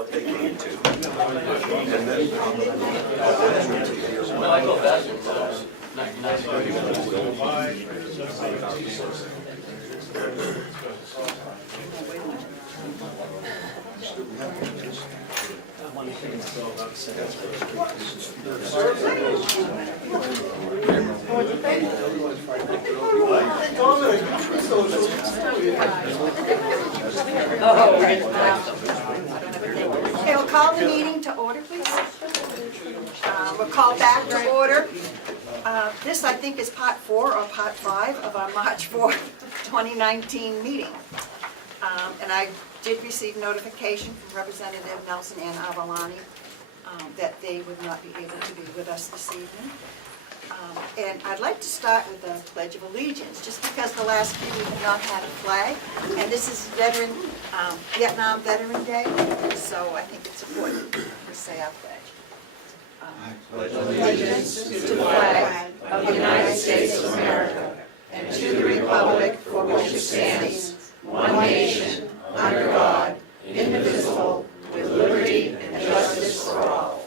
what they came to. And then No, I go back to 1999. Okay, we'll call the meeting to order, please. We'll call back to order. This, I think, is part 4 or part 5 of our March 4th, 2019 meeting. And I did receive notification from Representative Nelson and Avalani that they would not be able to be with us this evening. And I'd like to start with the Pledge of Allegiance, just because the last few we have not had a flag, and this is Vietnam Veteran Day, so I think it's important to say our pledge. Allegiance to the flag of the United States of America and to the republic for which it stands, one nation, under God, indivisible, with liberty and justice for all.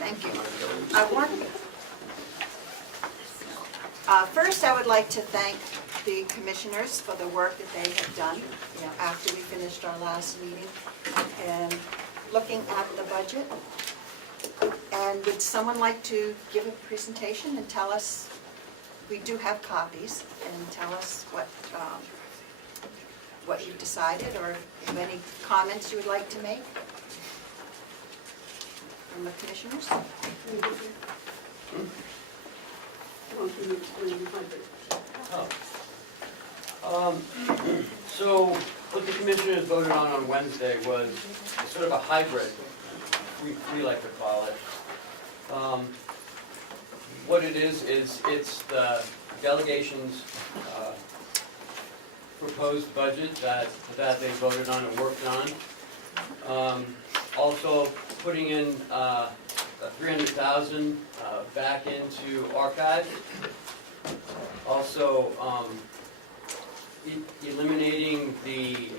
Thank you. First, I would like to thank the commissioners for the work that they have done, after we finished our last meeting, and looking at the budget. And would someone like to give a presentation and tell us, we do have copies, and tell us what you've decided, or if you have any comments you would like to make from the commissioners? So what the commissioners voted on Wednesday was sort of a hybrid, we like to call it. What it is it's the delegation's proposed budget that they voted on and worked on. Also putting in $300,000 back into archive. Also eliminating the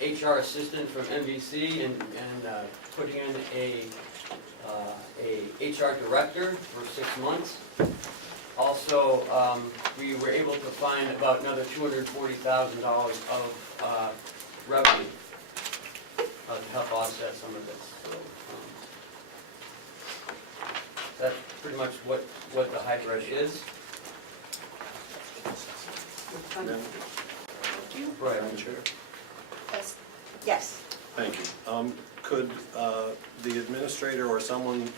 HR assistant from MVC and putting in a HR director for 6 months. Also, we were able to find about another $240,000 of revenue to help offset some of this. So, that's pretty much what the hybrid is. Right. Madam Chair. Yes. Thank you. Could the administrator or someone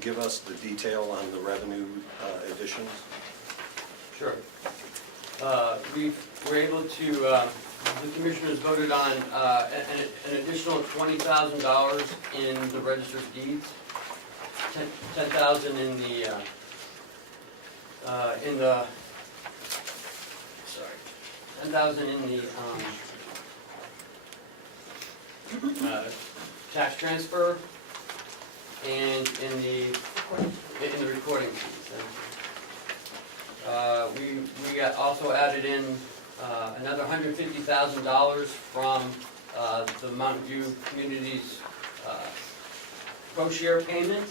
give us the detail on the revenue additions? Sure. We were able to, the commissioners voted on an additional $20,000 in the register of deeds, $10,000 in the tax transfer, and in the recording fees. We also added in another $150,000 from the Mountain View Community's pro-share payment.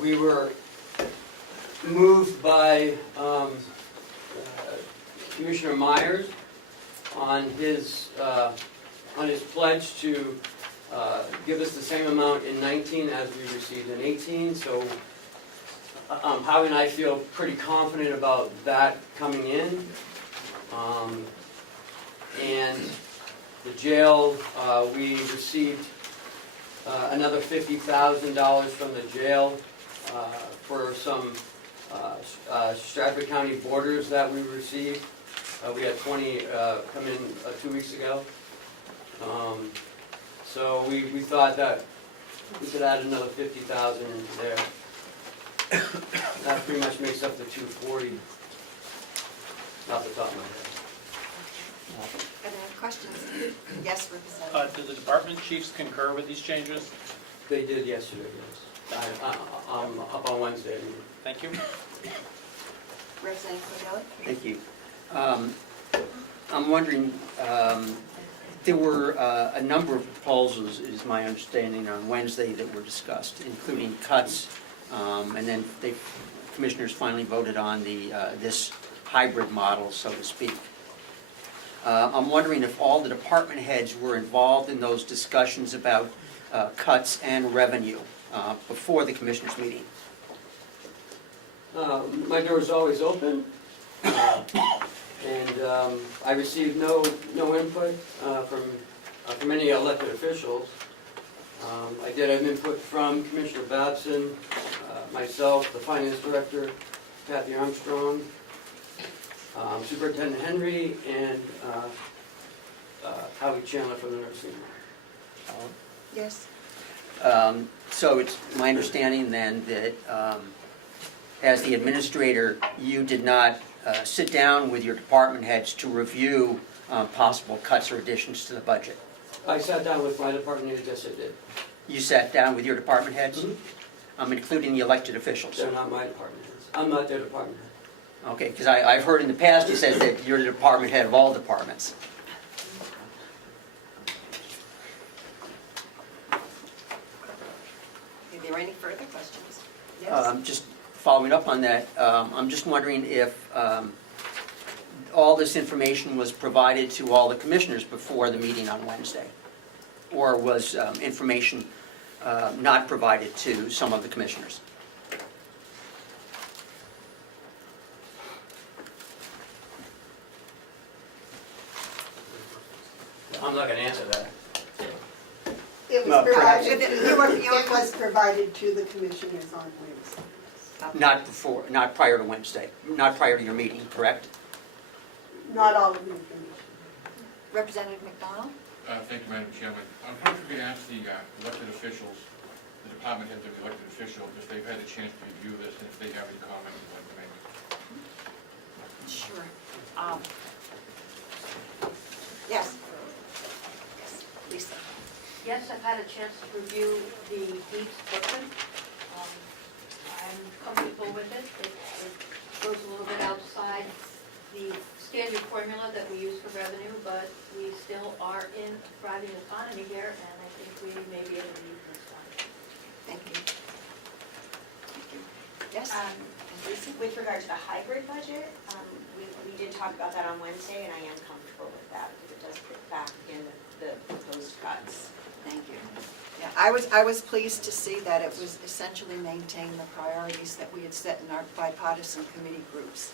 We were moved by Commissioner Myers on his pledge to give us the same amount in 19 as we received in 18. So Howie and I feel pretty confident about that coming in. And the jail, we received another $50,000 from the jail for some Stratford County borders that we received. We had 20 come in 2 weeks ago. So we thought that we could add another $50,000 into there. That pretty much makes up the 240, off the top of my head. Any questions? Yes, Representative. Do the department chiefs concur with these changes? They did yesterday, yes. I'm up on Wednesday. Thank you. Representative Cordelli? Thank you. I'm wondering, there were a number of proposals, is my understanding, on Wednesday that were discussed, including cuts, and then commissioners finally voted on this hybrid model, so to speak. I'm wondering if all the department heads were involved in those discussions about cuts and revenue before the commissioners' meeting. My door is always open, and I received no input from any elected officials. I did have input from Commissioner Batson, myself, the finance director, Kathy Armstrong, Superintendent Henry, and Howie Chandler from the nursing home. Yes. So it's my understanding then that as the administrator, you did not sit down with your department heads to review possible cuts or additions to the budget. I sat down with my department head, yes I did. You sat down with your department heads, Mhm. Including the elected officials? They're not my department heads. I'm not their department head. Okay, because I've heard in the past you said that you're the department head of all departments. Are there any further questions? Yes. Just following up on that, I'm just wondering if all this information was provided to all the commissioners before the meeting on Wednesday? Or was information not provided to some of the commissioners? I'm not gonna answer that. It No, was provided, you were- it was provided to the commissioners on Wednesday. Not prior to Wednesday, not prior to your meeting, correct? Not all of the information. Representative MacDonald? Thank you, Madam Chairman. I'm wondering if we could ask the elected officials, the department heads of the elected officials, if they've had a chance to review this and if they have any comments they'd like to make. Sure. Yes. Yes, Lisa. Yes, I've had a chance to review the deeds booklet. I'm comfortable with it. It goes a little bit outside the standard formula that we use for revenue, but we still are in a thriving economy here, and I think we may be able to use this one. Thank you. Thank you. Yes? And Lisa? With regard to the hybrid budget, we did talk about that on Wednesday, and I am comfortable with that, because it does fit back in the proposed cuts. Thank you. Yeah, I was pleased to see that it was essentially maintaining the priorities that we had set in our bipartisan committee groups,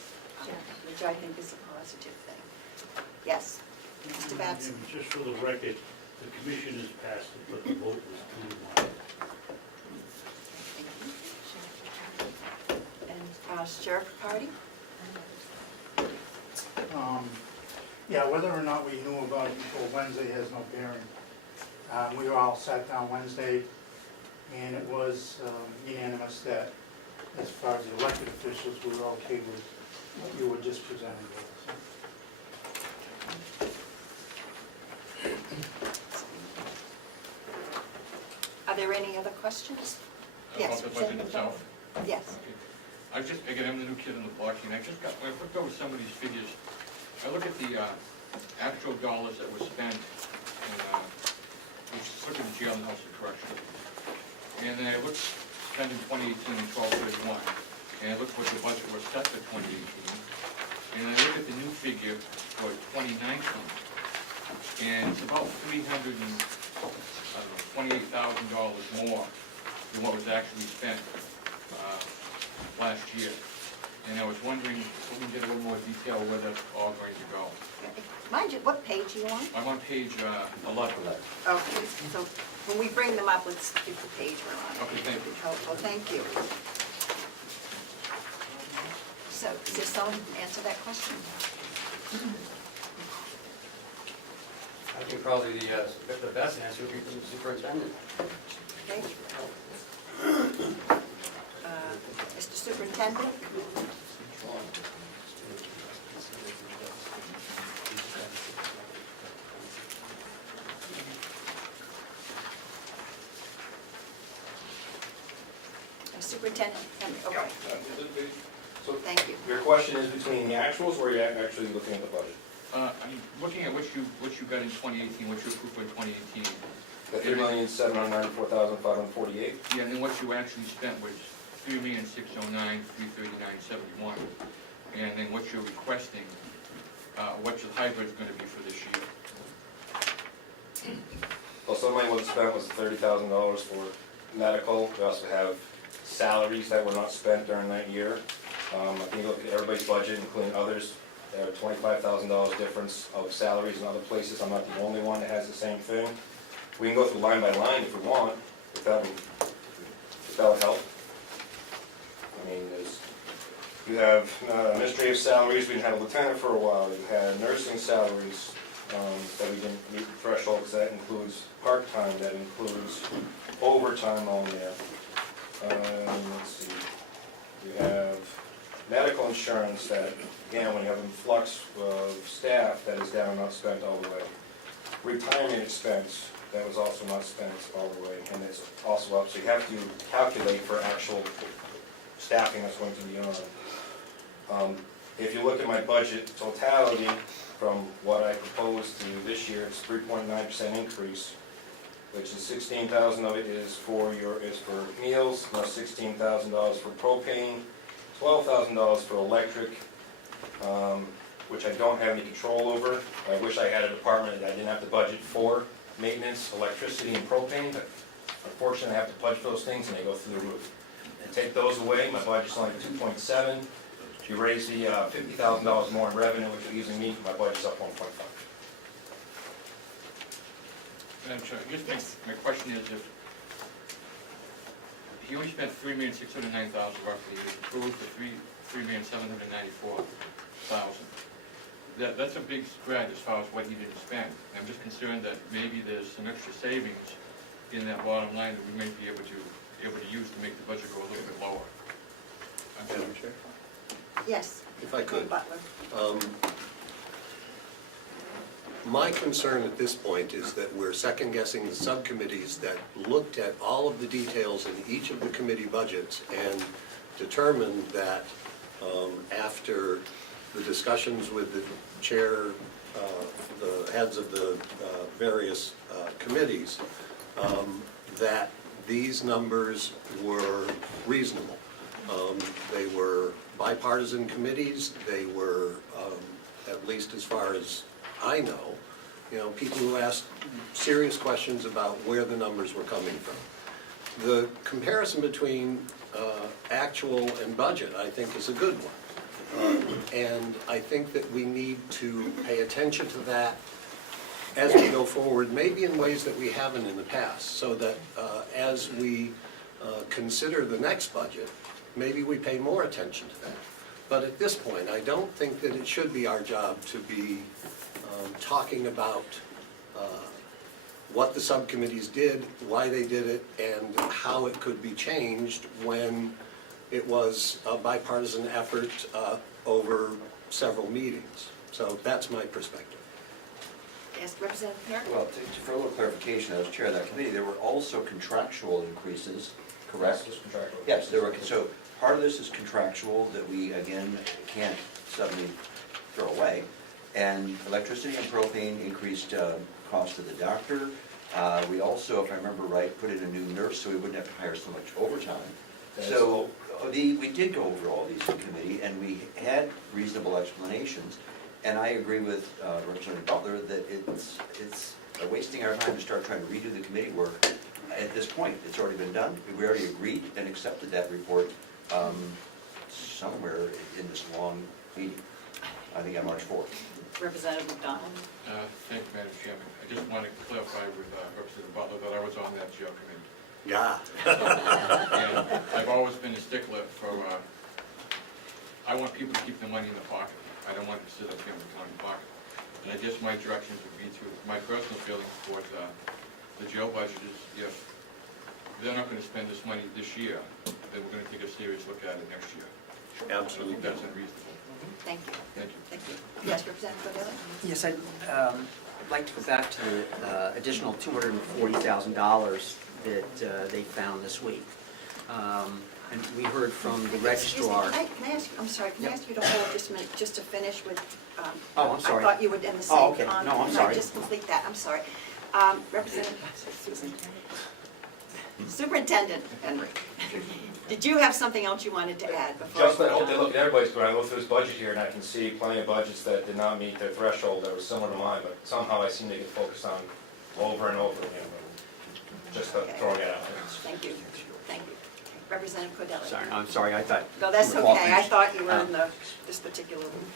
which I think is a positive thing. Yes, Mr. Batson. Just for the record, the commission has passed it, but the vote was 2-1. And Sheriff Party? Yeah, whether or not we knew about it before Wednesday has no bearing. We all sat down Wednesday, and it was unanimous that, as far as the elected officials, we were okay with what you were just presenting with us. Are there any other questions? About Yes. the budget itself. Yes. Okay. Again, I'm the new kid on the block, and I looked over some of these figures. I look at the actual dollars that were spent, look at the jail and house of correction. And then I look spent in 2018 and 12/31, and I look what the budget was set for 2018. And I look at the new figure for 2019, and it's about $328,000 more than what was actually spent last year. And I was wondering if we can get a little more detail where that's all going to go. Mind you, what page are you on? I'm on page 11. Okay, so when we bring them up, let's give the page we're on. Okay, thank you. Helpful, thank you. So, is there someone who can answer that question? I think probably the best answer would be from the superintendent. Okay. Mr. Superintendent? Superintendent Henry, okay, So thank you. your question is between the actuals or you're actually looking at the budget? I'm looking at what you got in 2018, what you approved for 2018. The $3,794,548. Yeah, and then what you actually spent was $3,609,339.71. And then what you're requesting, what your hybrid's gonna be for this year. Well, some money was spent was $30,000 for medical. We also have salaries that were not spent during that year. I think you look at everybody's budget, including others, there are $25,000 difference of salaries in other places. I'm not the only one that has the same thing. We can go through line by line if we want, if that would help. I mean, you have administrative salaries. We didn't have a lieutenant for a while. You had nursing salaries that we didn't meet the threshold, because that includes part-time, that includes overtime on there. Let's see. You have medical insurance that, again, when you have an influx of staff, that is down, not spent all the way. Retirement expense, that was also not spent all the way, and it's also up. So you have to calculate for actual staffing that's going to be on. If you look at my budget totality, from what I proposed to this year, it's 3.9% increase, which is $16,000 of it is for meals, now $16,000 for propane, $12,000 for electric, which I don't have any control over. I wish I had a department that I didn't have to budget for maintenance, electricity, and propane, but unfortunately I have to budget those things and they go through the roof. And take those away, my budget's only 2.7. If you raise the $50,000 more in revenue, which will easily meet, my budget's up 1.5. Madam Chair, I guess my question is, if he only spent $3,609,000 roughly, he approved for $3,794,000. That's a big spread as far as what he didn't spend. I'm just concerned that maybe there's some extra savings in that bottom line that we may be able to use to make the budget go a little bit lower. Madam Chair? Yes. If I could. Butler. My concern at this point is that we're second-guessing the subcommittees that looked at all of the details in each of the committee budgets and determined that after the discussions with the chair, the heads of the various committees, that these numbers were reasonable. They were bipartisan committees. They were, at least as far as I know, people who asked serious questions about where the numbers were coming from. The comparison between actual and budget, I think, is a good one. And I think that we need to pay attention to that as we go forward, maybe in ways that we haven't in the past, so that as we consider the next budget, maybe we pay more attention to that. But at this point, I don't think that it should be our job to be talking about what the subcommittees did, why they did it, and how it could be changed when it was a bipartisan effort over several meetings. So that's my perspective. Yes, Representative Knirk? Well, for a little clarification, as chair of that committee, there were also contractual increases, correct? Just contractual. Yes, there were, so part of this is contractual that we, again, can't suddenly throw away. And electricity and propane increased cost to the doctor. We also, if I remember right, put in a new nurse so we wouldn't have to hire so much overtime. So we did go over all these in committee and we had reasonable explanations. And I agree with Representative Butler that it's wasting our time to start trying to redo the committee work. At this point, it's already been done. We already agreed and accepted that report somewhere in this long meeting, I think on March 4th. Representative MacDonald? Thank you, Madam Chairman. I just want to clarify with Representative Butler that I was on that jail committee. Yeah. And I've always been a stickler for, I want people to keep their money in their pocket. I don't want it to sit up here in the county pocket. And I guess my directions would be to, my personal feeling towards the jail budget is if they're not going to spend this money this year, then we're going to take a serious look at it next year. Absolutely. I think that's unreasonable. Thank you. Thank you. Thank you. Yes, Representative Cordelli? Yes, I'd like to go back to the additional $240,000 that they found this week. And we heard from the Excuse me, registrar. can I ask you, I'm sorry, can I Yep. ask you to hold just a minute, just to finish with, Oh, I'm sorry. I thought you would end the same Oh, comment. okay. No, I'm Can sorry. I just complete that, I'm sorry. Representative Susan. Superintendent Henry, did you have something else you wanted to add before? Just that, I hope they look at everybody's, when I go through this budget here, and I can see plenty of budgets that did not meet their threshold that were similar to mine, but somehow I seem to get focused on over and over again. Just throwing it out there. Thank you, thank you. Representative Cordelli. Sorry, I'm sorry, I thought. No, that's you were all okay, I finished. thought you were in this particular room.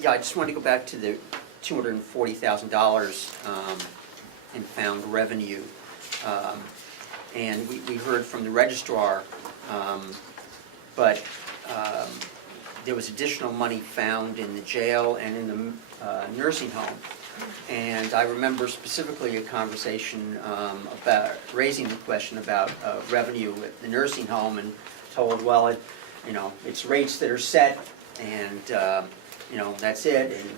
Yeah, I just want to go back to the $240,000 in found revenue. And we heard from the registrar, but there was additional money found in the jail and in the nursing home. And I remember specifically a conversation about raising the question about revenue at the nursing home, and told, well, it's rates that are set, and that's it. And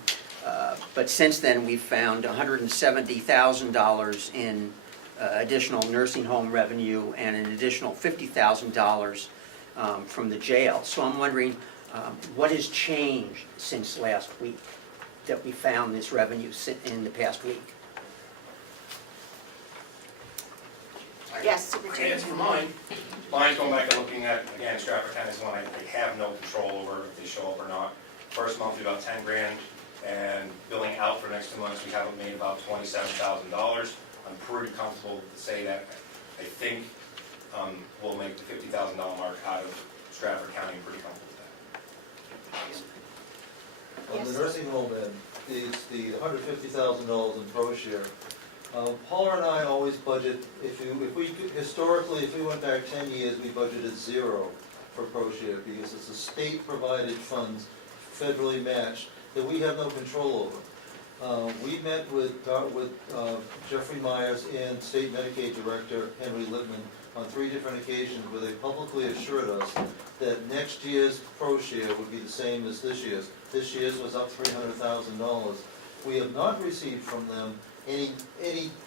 but since then, we've found $170,000 in additional nursing home revenue and an additional $50,000 from the jail. So I'm wondering, what has changed since last week that we found this revenue in the past week? Yes, I can Superintendent. answer for mine. Mine's going back and looking at, again, Stratford County is one I have no control over if they show up or not. First month, we about 10 grand, and billing out for the next 2 months, we haven't made about $27,000. I'm pretty comfortable to say that I think we'll make the $50,000 mark out of Stratford County. I'm pretty comfortable with that. On the nursing home end, it's the $150,000 in pro share. Paula and I always budget, historically, if we went back 10 years, we budgeted 0 for pro share because it's a state-provided funds, federally matched, that we have no control over. We met with Jeffrey Myers and State Medicaid Director Henry Lippman on 3 different occasions where they publicly assured us that next year's pro share would be the same as this year's. This year's was up $300,000. We have not received from them any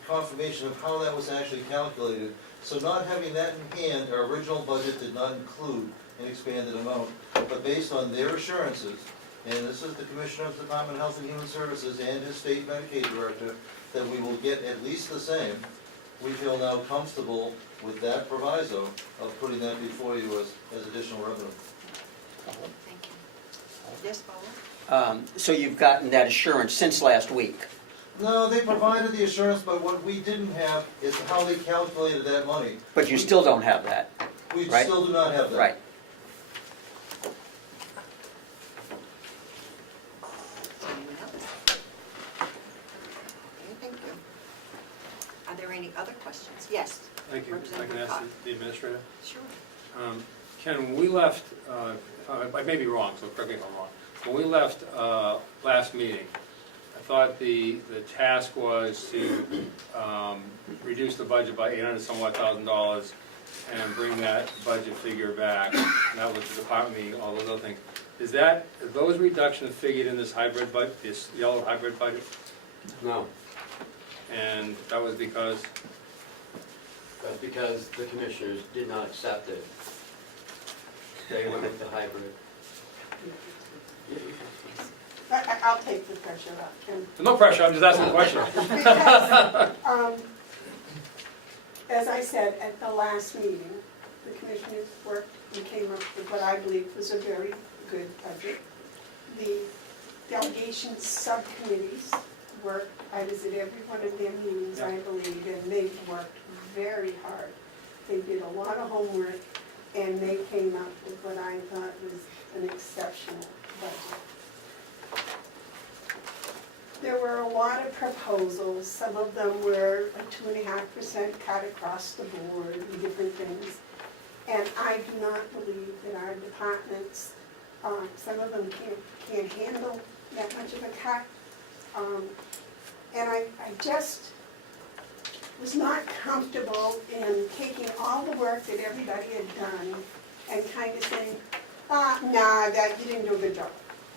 confirmation of how that was actually calculated. So not having that in hand, our original budget did not include an expanded amount. But based on their assurances, and this is the Commissioner of the Department of Health and Human Services and his State Medicaid Director, that we will get at least the same, we feel now comfortable with that proviso of putting that before you as additional revenue. Thank you. Yes, Paula? So you've gotten that assurance since last week? No, they provided the assurance, but what we didn't have is how they calculated that money. But you still don't have that? We right? still do not have that. Right. Anyone else? Okay, thank you. Are there any other questions? Yes. Thank you. I Representative can ask Woodcock. the administrator. Sure. Ken, when we left, I may be wrong, so correct me if I'm wrong. When we left last meeting, I thought the task was to reduce the budget by $800-somewhat and bring that budget figure back. And that was the department meeting, all those other things. Are those reductions figured in this hybrid budget, this yellow hybrid budget? No, And that was because? that's because the commissioners did not accept it. They went with the hybrid. I'll take the pressure off, Kim. No pressure, I'm just asking a question. Because, as I said at the last meeting, the commissioners worked and came up with what I believe was a very good budget. The delegation subcommittees worked, I was at every one of their meetings, I believe, and they worked very hard. They did a lot of homework, and they came up with what I thought was an exceptional budget. There were a lot of proposals. Some of them were a 2.5% cut across the board and different things. And I do not believe that our departments, some of them can't handle that much of a cut. And I just was not comfortable in taking all the work that everybody had done and kind of saying, that you didn't do a good job.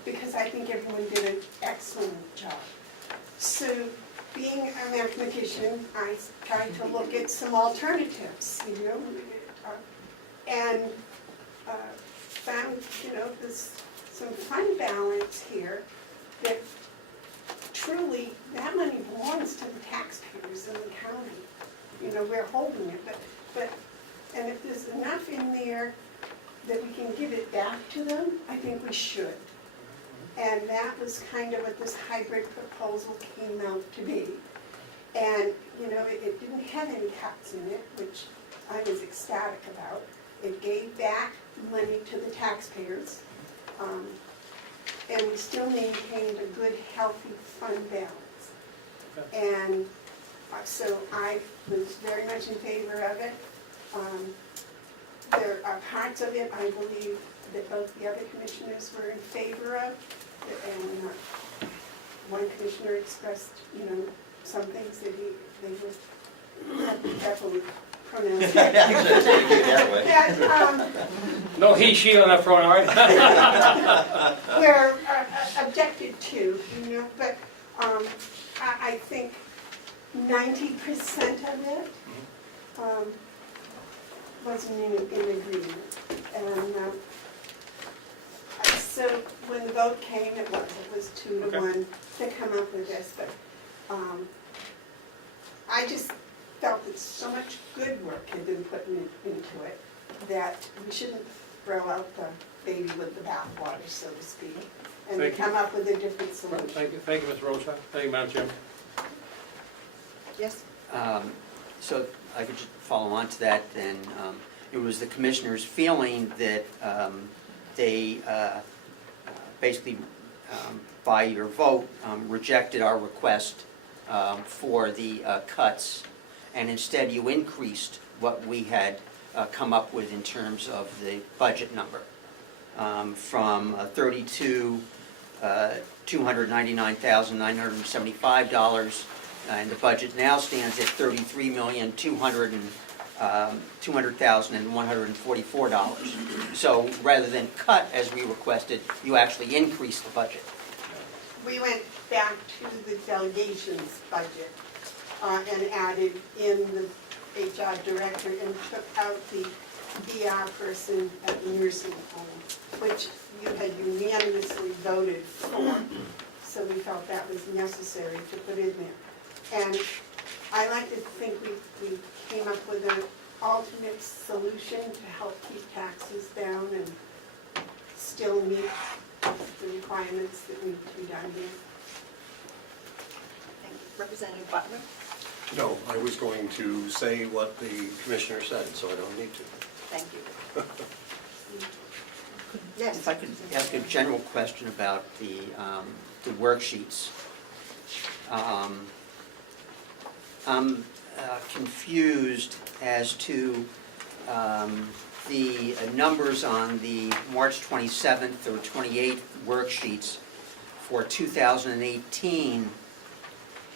Because I think everyone did an excellent job. So, being a mathematician, I tried to look at some alternatives, and found, this, some fund balance here that truly, that money belongs to the taxpayers in the county. We're holding it, and if there's enough in there that we can give it back to them, I think we should. And that was kind of what this hybrid proposal came out to be. And, it didn't have any cuts in it, which I was ecstatic about. It gave back money to the taxpayers, and we still maintained a good, healthy fund balance. And so I was very much in favor of it. There are parts of it, I believe, that both the other commissioners were in favor of, and one commissioner expressed, some things that they would have to be careful with pronunciation. No he, she on that pronoun, right? Were objected to, but I think 90% of it wasn't in agreement. And so when the vote came, it was 2 to 1 to come up with this. But I just felt that so much good work had been put into it that we shouldn't throw out the baby with the bathwater, so to speak, and Thank you. come up with a different solution. Thank you, Ms. Rosa. Thank you, Madam Chairman. Yes? So I could just follow on to that, then. It was the commissioner's feeling that they basically, by your vote, rejected our request for the cuts, and instead you increased what we had come up with in terms of the budget number from $299,975, and the budget now stands at $33,200,144. So rather than cut as we requested, you actually increased the budget. We went back to the delegation's budget and added in the HR director and took out the ER person at the nursing home, which you had unanimously voted for. So we felt that was necessary to put in there. And I like to think we came up with an alternate solution to help keep taxes down and still meet the requirements that need to be done here. Thank you. Representative Butler? No, I was going to say what the commissioner said, so I don't need to. Thank you. Yes? If I could ask a general question about the worksheets. I'm confused as to the numbers on the March 27th or 28th worksheets for 2018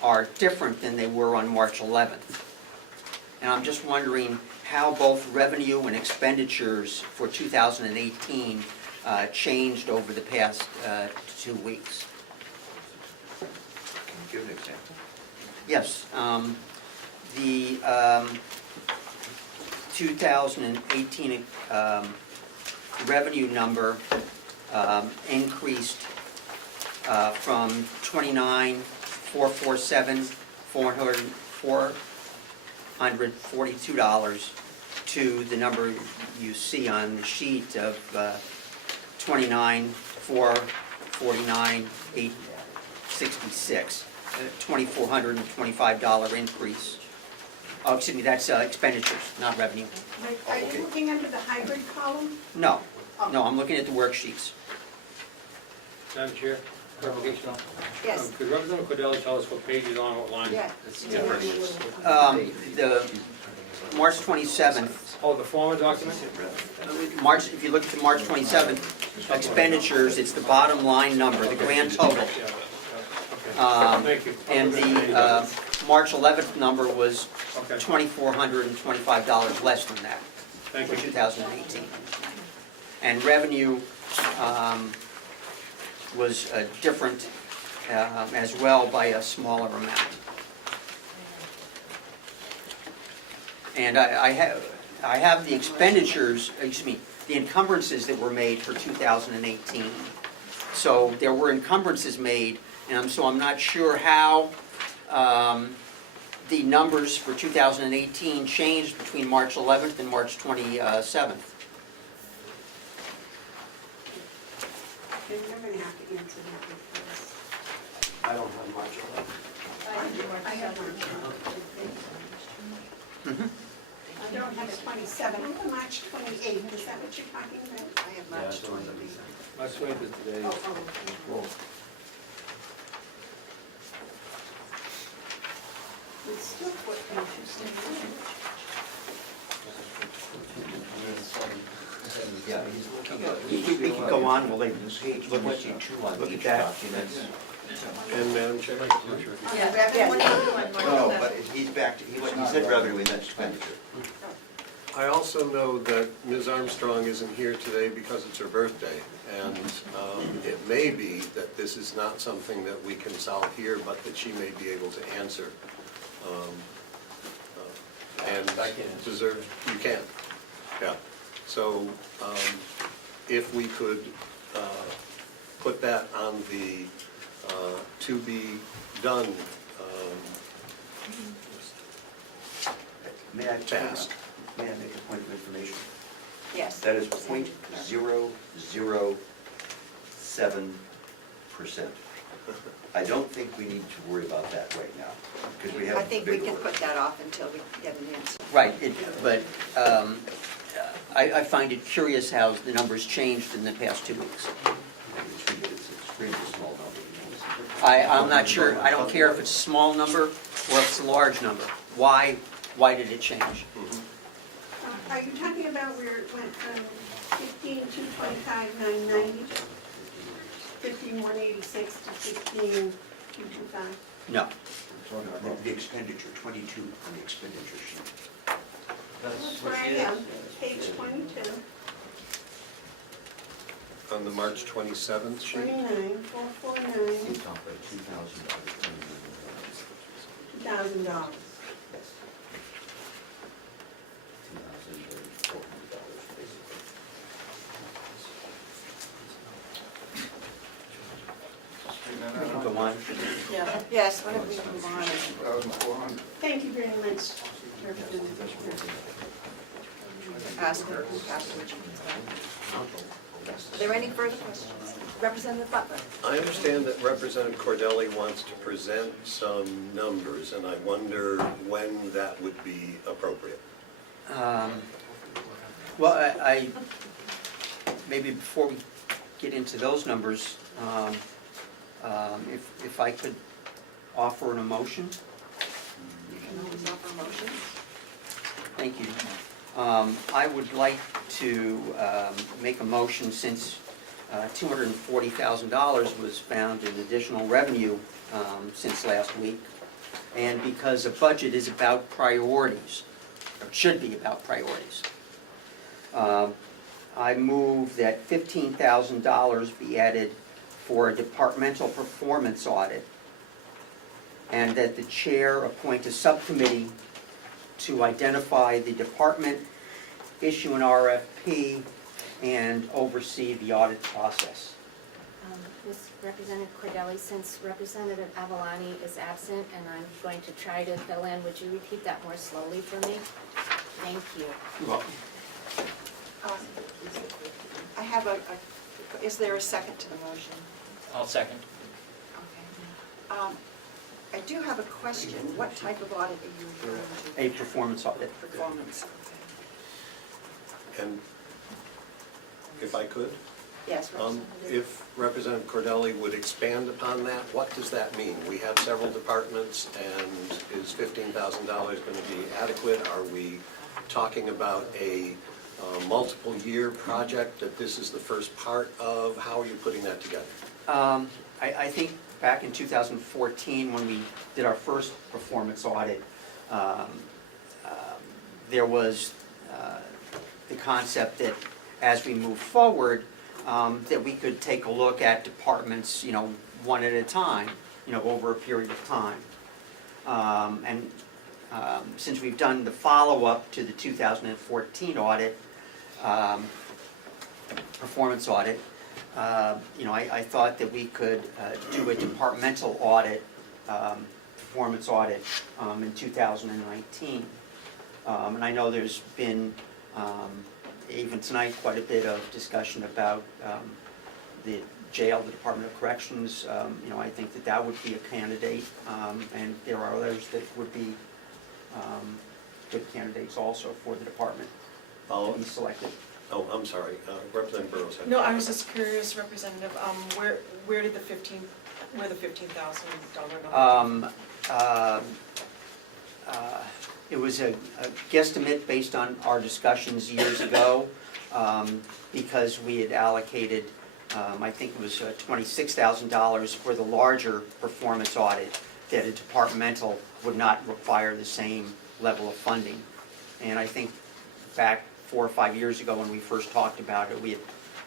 are different than they were on March 11th. And I'm just wondering how both revenue and expenditures for 2018 changed over the past 2 weeks. Can you give an example? Yes, the 2018 revenue number increased from $29,447,442 to the number you see on the sheet of $29,449,866. $2,425 increase. Oh, excuse me, that's expenditures, not revenue. Are you looking under the hybrid column? No, no, I'm looking at the worksheets. Madam Chair, clarification. Yes. Could Representative Cordelli tell us what page is on, what line? Yeah. The March 27th, Oh, the former document? if you look at the March 27th expenditures, it's the bottom line number, the grand total. Thank you. And the March 11th number was Okay. $2,425 less than that Thank for you. 2018. And revenue was different as well by a smaller amount. And I have the expenditures, excuse me, the encumbrances that were made for 2018. So there were encumbrances made, and so I'm not sure how the numbers for 2018 changed between March 11th and March 27th. And you're gonna have to answer that because I don't have March 11th. I have March 11th. I don't have a 27, I have a March 28th, is that what you're talking about? I have March 20th. Let's wait till today. It's still what interesting. Yeah, he's looking at. We can go on, well, Page 22 on look at each that. document. And Madam Chair? No, but he's back to, he said revenue, he meant expenditure. I also know that Ms. Armstrong isn't here today because it's her birthday, and it may be that this is not something that we can solve here, but that she may be able to answer. And I can answer. deserve, you can, yeah. So if we could put that on the to be done May I task. May I make a point of information? Yes. That is 0.007%. I don't think we need to worry about that right now, because we have I think we bigger can work. put that off until we get an answer. Right, but I find it curious how the numbers changed in the past 2 weeks. It's extremely small number. I'm not sure, I don't care if it's a small number or if it's a large number. Why did it change? Are you talking about where it went from 15,225,990, 15,186 to 15,225? No. The expenditure, 22 on the expenditure sheet. That's where I am, page 22, On the March 27th sheet? 29, 449, $2,000. We can go on. Yes, why don't we move on? Thank you very much, Representative. Ask her afterwards. Are there any further questions? Representative Butler? I understand that Representative Cordelli wants to present some numbers, and I wonder when that would be appropriate. Well, I maybe before we get into those numbers, if I could offer an emotion. You can always offer motions. Thank you. I would like to make a motion, since $240,000 was found in additional revenue since last week, and because a budget is about priorities, or should be about priorities. I move that $15,000 be added for a departmental performance audit, and that the chair appoint a subcommittee to identify the department, issue an RFP, and oversee the audit process. Ms. Representative Cordelli, since Representative Avalani is absent and I'm going to try to fill in, would you repeat that more slowly for me? Thank you. You're welcome. I have is there a second to the motion? I'll second. Okay. I do have a question. What type of audit are you referring to? A performance audit. Performance. And if I could, Yes, Representative. if Representative Cordelli would expand upon that, what does that mean? We have several departments, and is $15,000 going to be adequate? Are we talking about a multiple-year project that this is the first part of? How are you putting that together? I think back in 2014, when we did our first performance audit, there was the concept that as we move forward, that we could take a look at departments, one at a time, over a period of time. And since we've done the follow-up to the 2014 audit, performance audit. You know, I thought that we could do a departmental audit, performance audit in 2019. And I know there's been, even tonight, quite a bit of discussion about the jail, the Department of Corrections. You know, I think that that would be a candidate, and there are others that would be good candidates also for the department to be selected. Oh, I'm sorry, Representative Burroughs. No, I was just curious, Representative, where did the $15,000 number come from? It was a guesstimate based on our discussions years ago, because we had allocated, I think it was $26,000 for the larger performance audit, that a departmental would not require the same level of funding. And I think back 4 or 5 years ago when we first talked about it, we had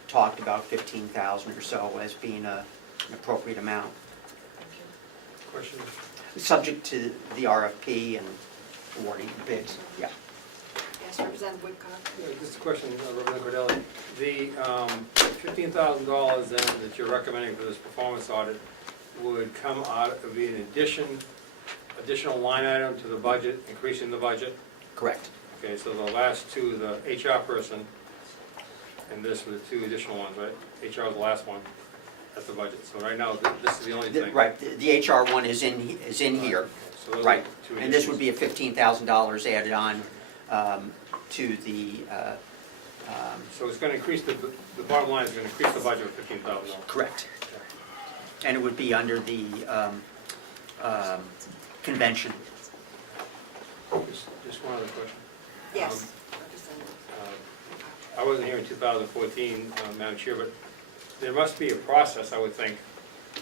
talked about 15,000 or so as being an appropriate amount. Question? Subject to the RFP and awarding bids, yeah. Yes, Representative Woodcock. Yeah, just a question, Representative Cordelli. The $15,000 then that you're recommending for this performance audit would come out of be an additional line item to the budget, increasing the budget? Correct. Okay, so the last two, the HR person, and this were the two additional ones, right? HR was the last one, that's the budget. So right now, this is the only thing. Right, the HR one is in here, So those are right. two And this would additions. be a $15,000 added on to the, So it's gonna increase the bottom line is gonna increase the budget of $15,000. correct. And it would be under the convention. Just one other question. Yes, Representative. I wasn't here in 2014, Madam Chair, but there must be a process, I would think,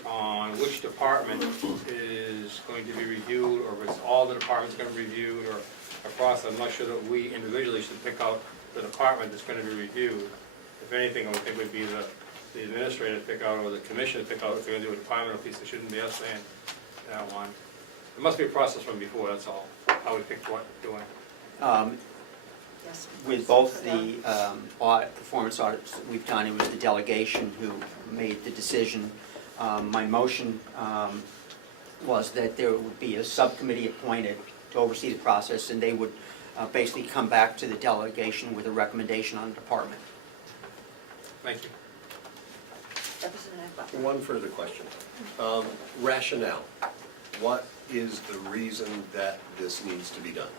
on which department is going to be reviewed, or if it's all the departments going to be reviewed, or a process. I'm not sure that we individually should pick out the department that's going to be reviewed. If anything, I would think would be the administrator to pick out, or the commission to pick out if they're going to do a departmental piece. It shouldn't be us saying that one. There must be a process from before, that's all, how we picked what doing. Yes. With both the performance audits that we've done, it was the delegation who made the decision. My motion was that there would be a subcommittee appointed to oversee the process, and they would basically come back to the delegation with a recommendation on the department. Thank you. Representative Butler. One further question. Rationale. What is the reason that this needs to be done?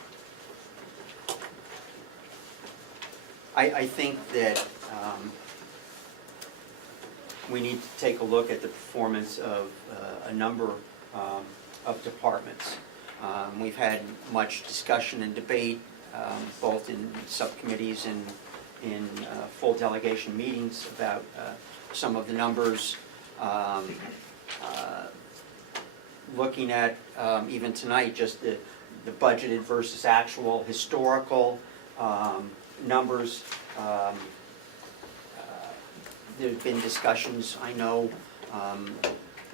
I think that we need to take a look at the performance of a number of departments. We've had much discussion and debate, both in subcommittees and in full delegation meetings about some of the numbers. Looking at, even tonight, just the budgeted versus actual historical numbers. There's been discussions, I know,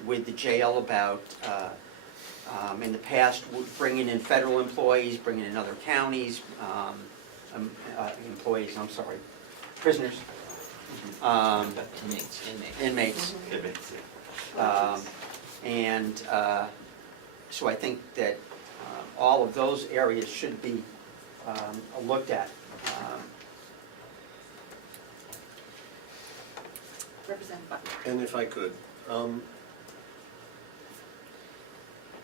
with the jail about, in the past, bringing in federal employees, bringing in other counties, employees, I'm sorry, prisoners. Inmates. And so I think that all of those areas should be looked at. Representative Butler. And if I could,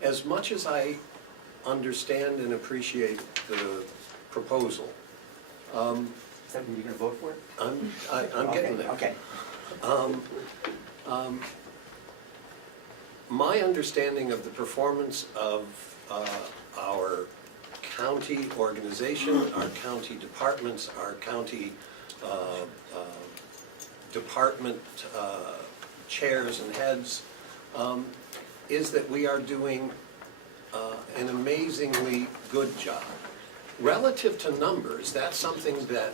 as much as I understand and appreciate the proposal, Is that when you're going to vote for it? I'm getting there. Okay. My understanding of the performance of our county organization, our county departments, our county department chairs and heads, is that we are doing an amazingly good job. Relative to numbers, that's something that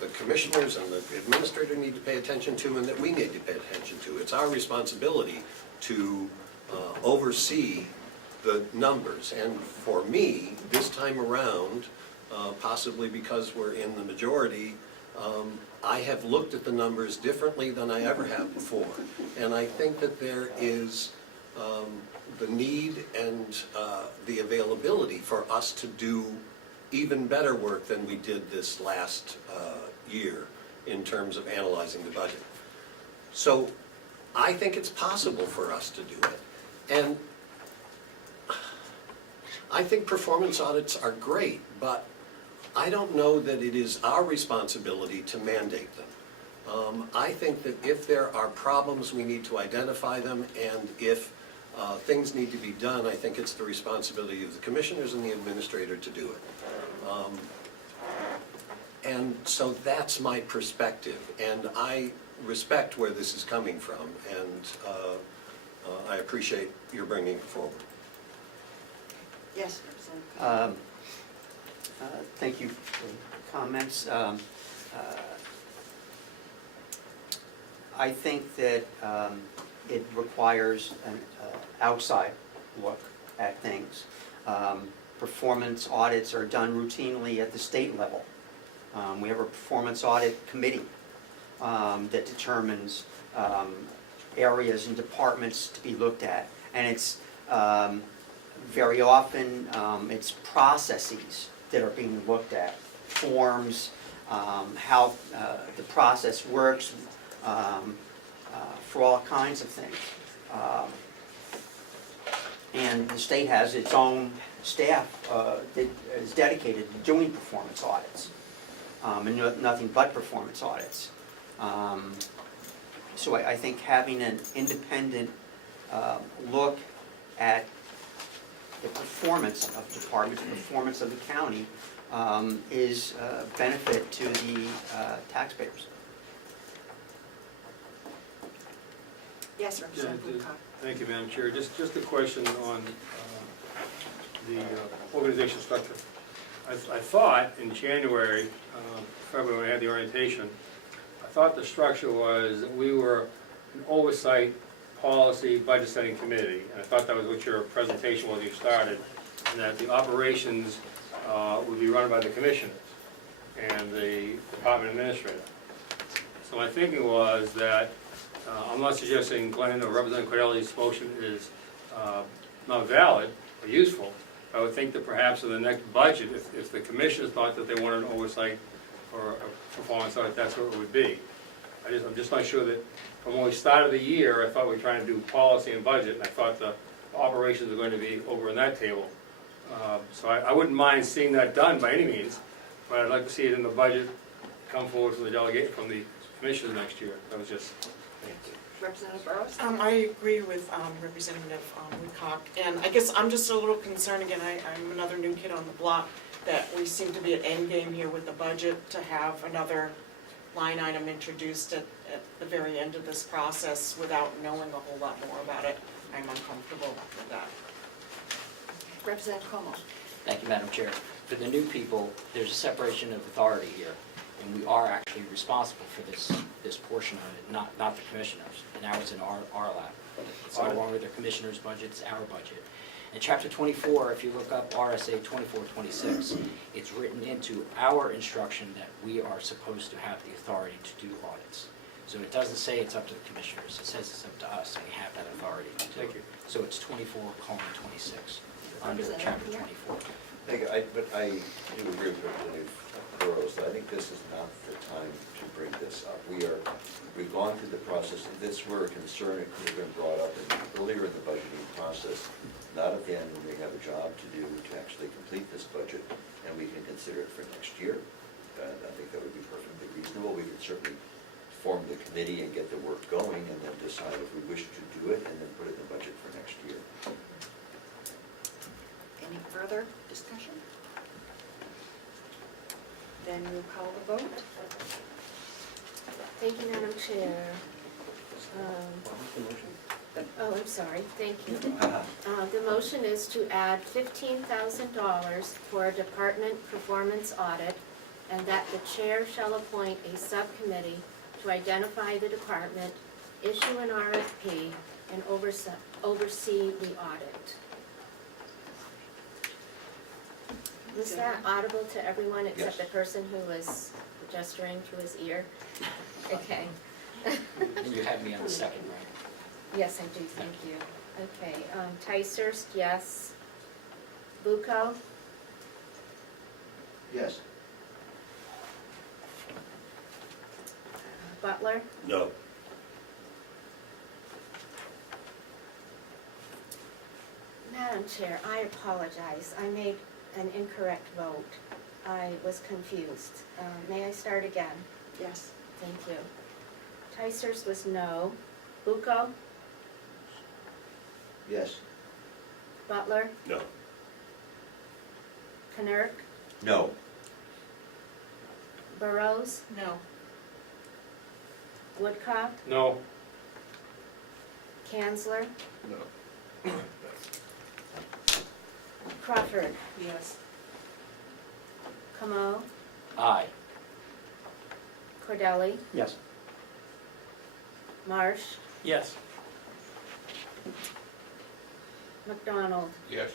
the commissioners and the administrator need to pay attention to, and that we need to pay attention to. It's our responsibility to oversee the numbers. And for me, this time around, possibly because we're in the majority, I have looked at the numbers differently than I ever have before. And I think that there is the need and the availability for us to do even better work than we did this last year in terms of analyzing the budget. So I think it's possible for us to do it. And I think performance audits are great, but I don't know that it is our responsibility to mandate them. I think that if there are problems, we need to identify them, and if things need to be done, I think it's the responsibility of the commissioners and the administrator to do it. And so that's my perspective, and I respect where this is coming from, and I appreciate your bringing it forward. Yes, Representative. Thank you for the comments. I think that it requires an outside look at things. Performance audits are done routinely at the state level. We have a performance audit committee that determines areas and departments to be looked at. And it's very often it's processes that are being looked at, forms, how the process works for all kinds of things. And the state has its own staff that is dedicated to doing performance audits, and nothing but performance audits. So I think having an independent look at the performance of departments, performance of the county, is a benefit to the taxpayers. Yes, Representative Woodcock. Thank you, Madam Chair. Just a question on the organization structure. I thought in January, February, when I had the orientation, I thought the structure was that we were an oversight policy budget setting committee, and I thought that was what your presentation was, you started, and that the operations would be run by the commissioner and the department administrator. So my thinking was that, I'm not suggesting Glenn or Representative Cordelli's motion is not valid or useful. I would think that perhaps in the next budget, if the commissioners thought that they wanted an oversight or a performance audit, that's what it would be. I'm just not sure that, from when we started the year, I thought we were trying to do policy and budget, and I thought the operations were going to be over in that table. So I wouldn't mind seeing that done by any means, but I'd like to see it in the budget come forward from the delegate, from the commissioners next year. That was just... Representative Burroughs? I agree with Representative Woodcock, and I guess I'm just a little concerned, again, I'm another new kid on the block, that we seem to be at endgame here with the budget to have another line item introduced at the very end of this process without knowing a whole lot more about it. I'm uncomfortable with that. Representative Comeau. Thank you, Madam Chair. For the new people, there's a separation of authority here, and we are actually responsible for this portion of it, not the commissioners. And now it's in our lap. It's no longer the commissioner's budget, it's our budget. In Chapter 24, if you look up RSA 2426, it's written into our instruction that we are supposed to have the authority to do audits. So it doesn't say it's up to the commissioners, it says it's up to us, and we have that authority to do it. So it's 24:26 under Chapter 24. But I do agree with Representative Burroughs. I think this is not the time to bring this up. We've gone through the process. If this were a concern, it could have been brought up earlier in the budgeting process, not at the end when we have a job to do to actually complete this budget, and we can consider it for next year. And I think that would be perfectly reasonable. We could certainly form the committee and get the work going, and then decide if we wish to do it, and then put it in the budget for next year. Any further discussion? Then we'll call the vote. Thank you, Madam Chair. Oh, I'm sorry, thank you. The motion is to add $15,000 for a department performance audit, and that the chair shall appoint a subcommittee to identify the department, issue an RFP, and oversee the audit. Was that audible to everyone except the person who was gesturing to his ear. Okay. And you had me on the second, right? Yes, I do, thank you. Okay, Ticehurst, yes. Bucco, Yes. Butler, No. Madam Chair, I apologize. I made an incorrect vote. I was confused. May I start again? Yes. Thank you. Ticehurst was no. Bucco, Yes. Butler, No. Knirk, No. Burroughs, No. Woodcock, No. Kanzler, No. Crawford, Yes. Comeau, Aye. Cordelli, Yes. Marsh, Yes. MacDonald, Yes.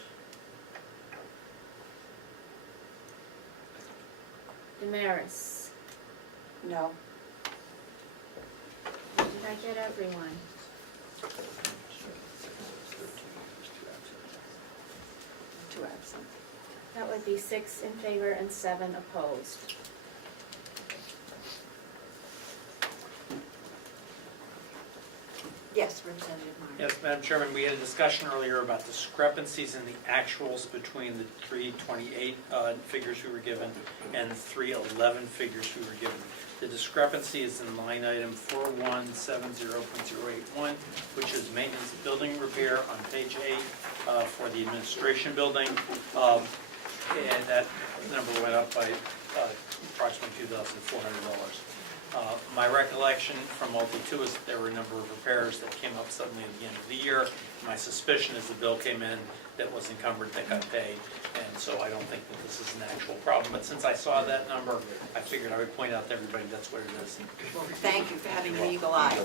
DesMarais. No. Did I get everyone? Two absent. That would be 6 in favor and 7 opposed. Yes, Representative Martin. Yes, Madam Chairman, we had a discussion earlier about discrepancies in the actuals between the 328 figures we were given and the 311 figures we were given. The discrepancy is in line item 4170.081, which is maintenance building repair on page 8 for the administration building. And that number went up by approximately $2,400. My recollection from multi-two is that there were a number of repairs that came up suddenly at the end of the year. My suspicion is the bill came in that was encumbered that got paid, and so I don't think that this is an actual problem. But since I saw that number, I figured I would point out to everybody that's what it is. Well, thank you for having an eagle eye.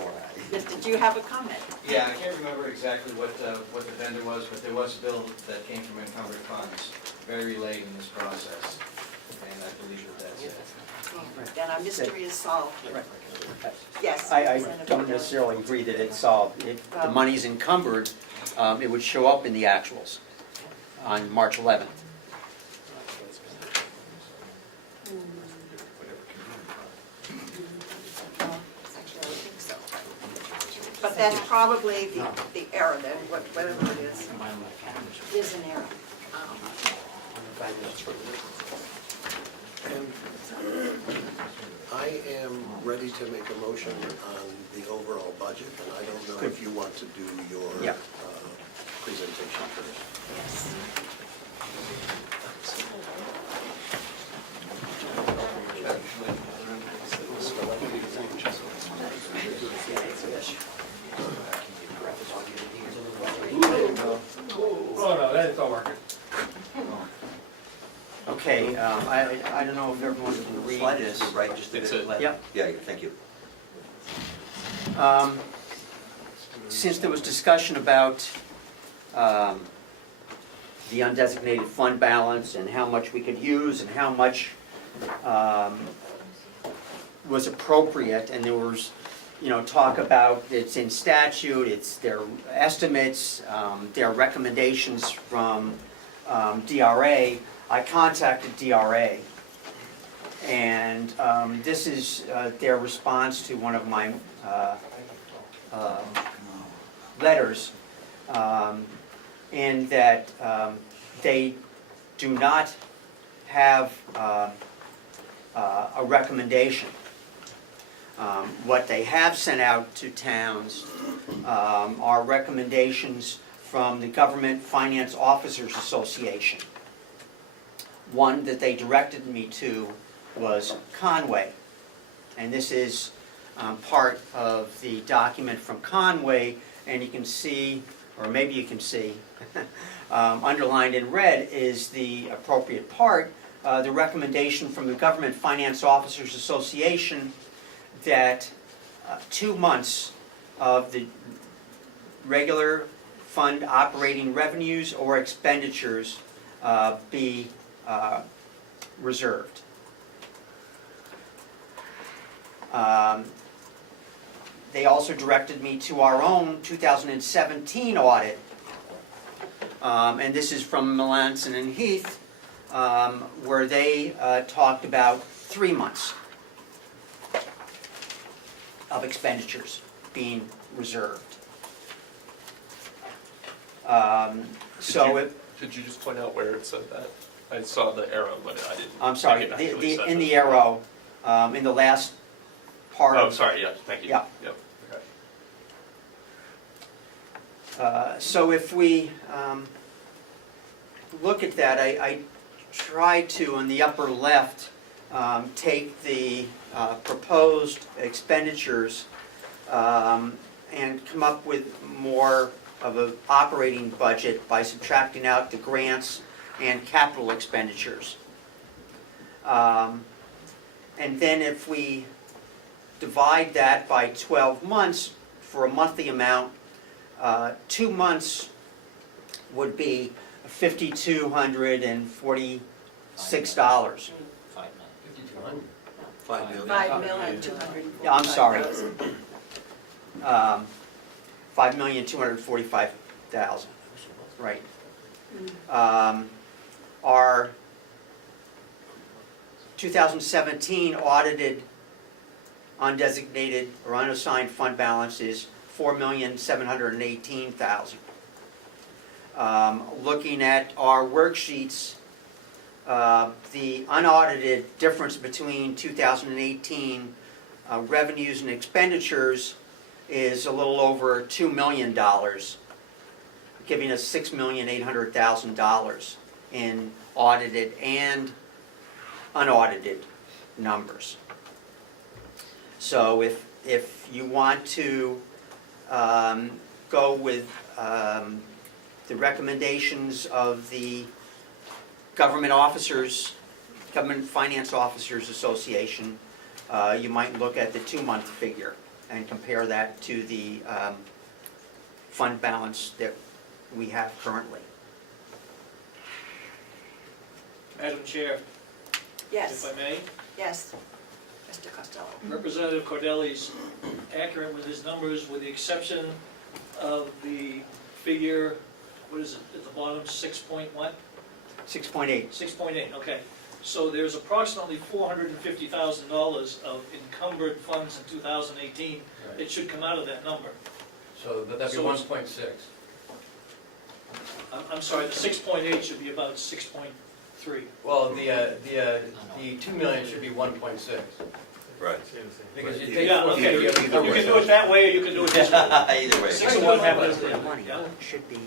Yes, did you have a comment? Yeah, I can't remember exactly what the vendor was, but there was a bill that came from encumbered funds very late in this process, and I believe that that's it. Then our mystery is solved. Right. Yes. I Representative don't Burroughs. necessarily agree that it's solved. If the money's encumbered, it would show up in the actuals on March 11th. Actually, I would think so. But that's probably the error then, whatever it is an error. And I am ready to make a motion on the overall budget, and I don't know if you want to do your Yeah. presentation first. Yes. Oh, no, that's all working. Okay, I don't know if everyone can read Slide this. is right, just a bit left. Yep. Yeah, thank you. Since there was discussion about the undesignated fund balance and how much we could use and how much was appropriate, and there was, talk about it's in statute, it's their estimates, their recommendations from DRA, I contacted DRA. And this is their response to one of my letters, in that they do not have a recommendation. What they have sent out to towns are recommendations from the Government Finance Officers Association. One that they directed me to was Conway, and this is part of the document from Conway, and you can see, or maybe you can see, underlined in red is the appropriate part, the recommendation from the Government Finance Officers Association that 2 months of the regular fund operating revenues or expenditures be reserved. They also directed me to our own 2017 audit. And this is from Melanson and Heath, where they talked about 3 months of expenditures being reserved. Could you just point out where it said that? I saw the arrow, but I didn't. I'm sorry, think it actually said in the that. arrow, in the last part Oh, of. sorry, yes, thank you. Yeah. Yep, okay. So if we look at that, I tried to, in the upper left, take the proposed expenditures and come up with more of an operating budget by subtracting out the grants and capital expenditures. And then if we divide that by 12 months for a monthly amount, 2 months would be $5,246. $5,245,000. Yeah, I'm sorry. $5,245,000, right. Our 2017 audited undesignated or unassigned fund balance is $4,718,000. Looking at our worksheets, the unaudited difference between 2018 revenues and expenditures is a little over $2 million, giving us $6,800,000 in audited and unaudited numbers. So if you want to go with the recommendations of the Government Finance Officers Association, you might look at the 2-month figure and compare that to the fund balance that we have currently. Madam Chair, Yes, if I may, yes, Mr. Costello. Representative Cordelli's accurate with his numbers, with the exception of the figure, what is it, at the bottom, 6.1? 6.8. 6.8, okay. So there's approximately $450,000 of encumbered funds in 2018 that should come out of that number. So that'd be So it's- 1.6. I'm sorry, the 6.8 should be about 6.3. Well, the 2 million should be 1.6. Right. Because you take Yeah, okay, you can do it that way, or you can do it this way. Either way. 6 of one, half of the The other. money Yeah. should be in.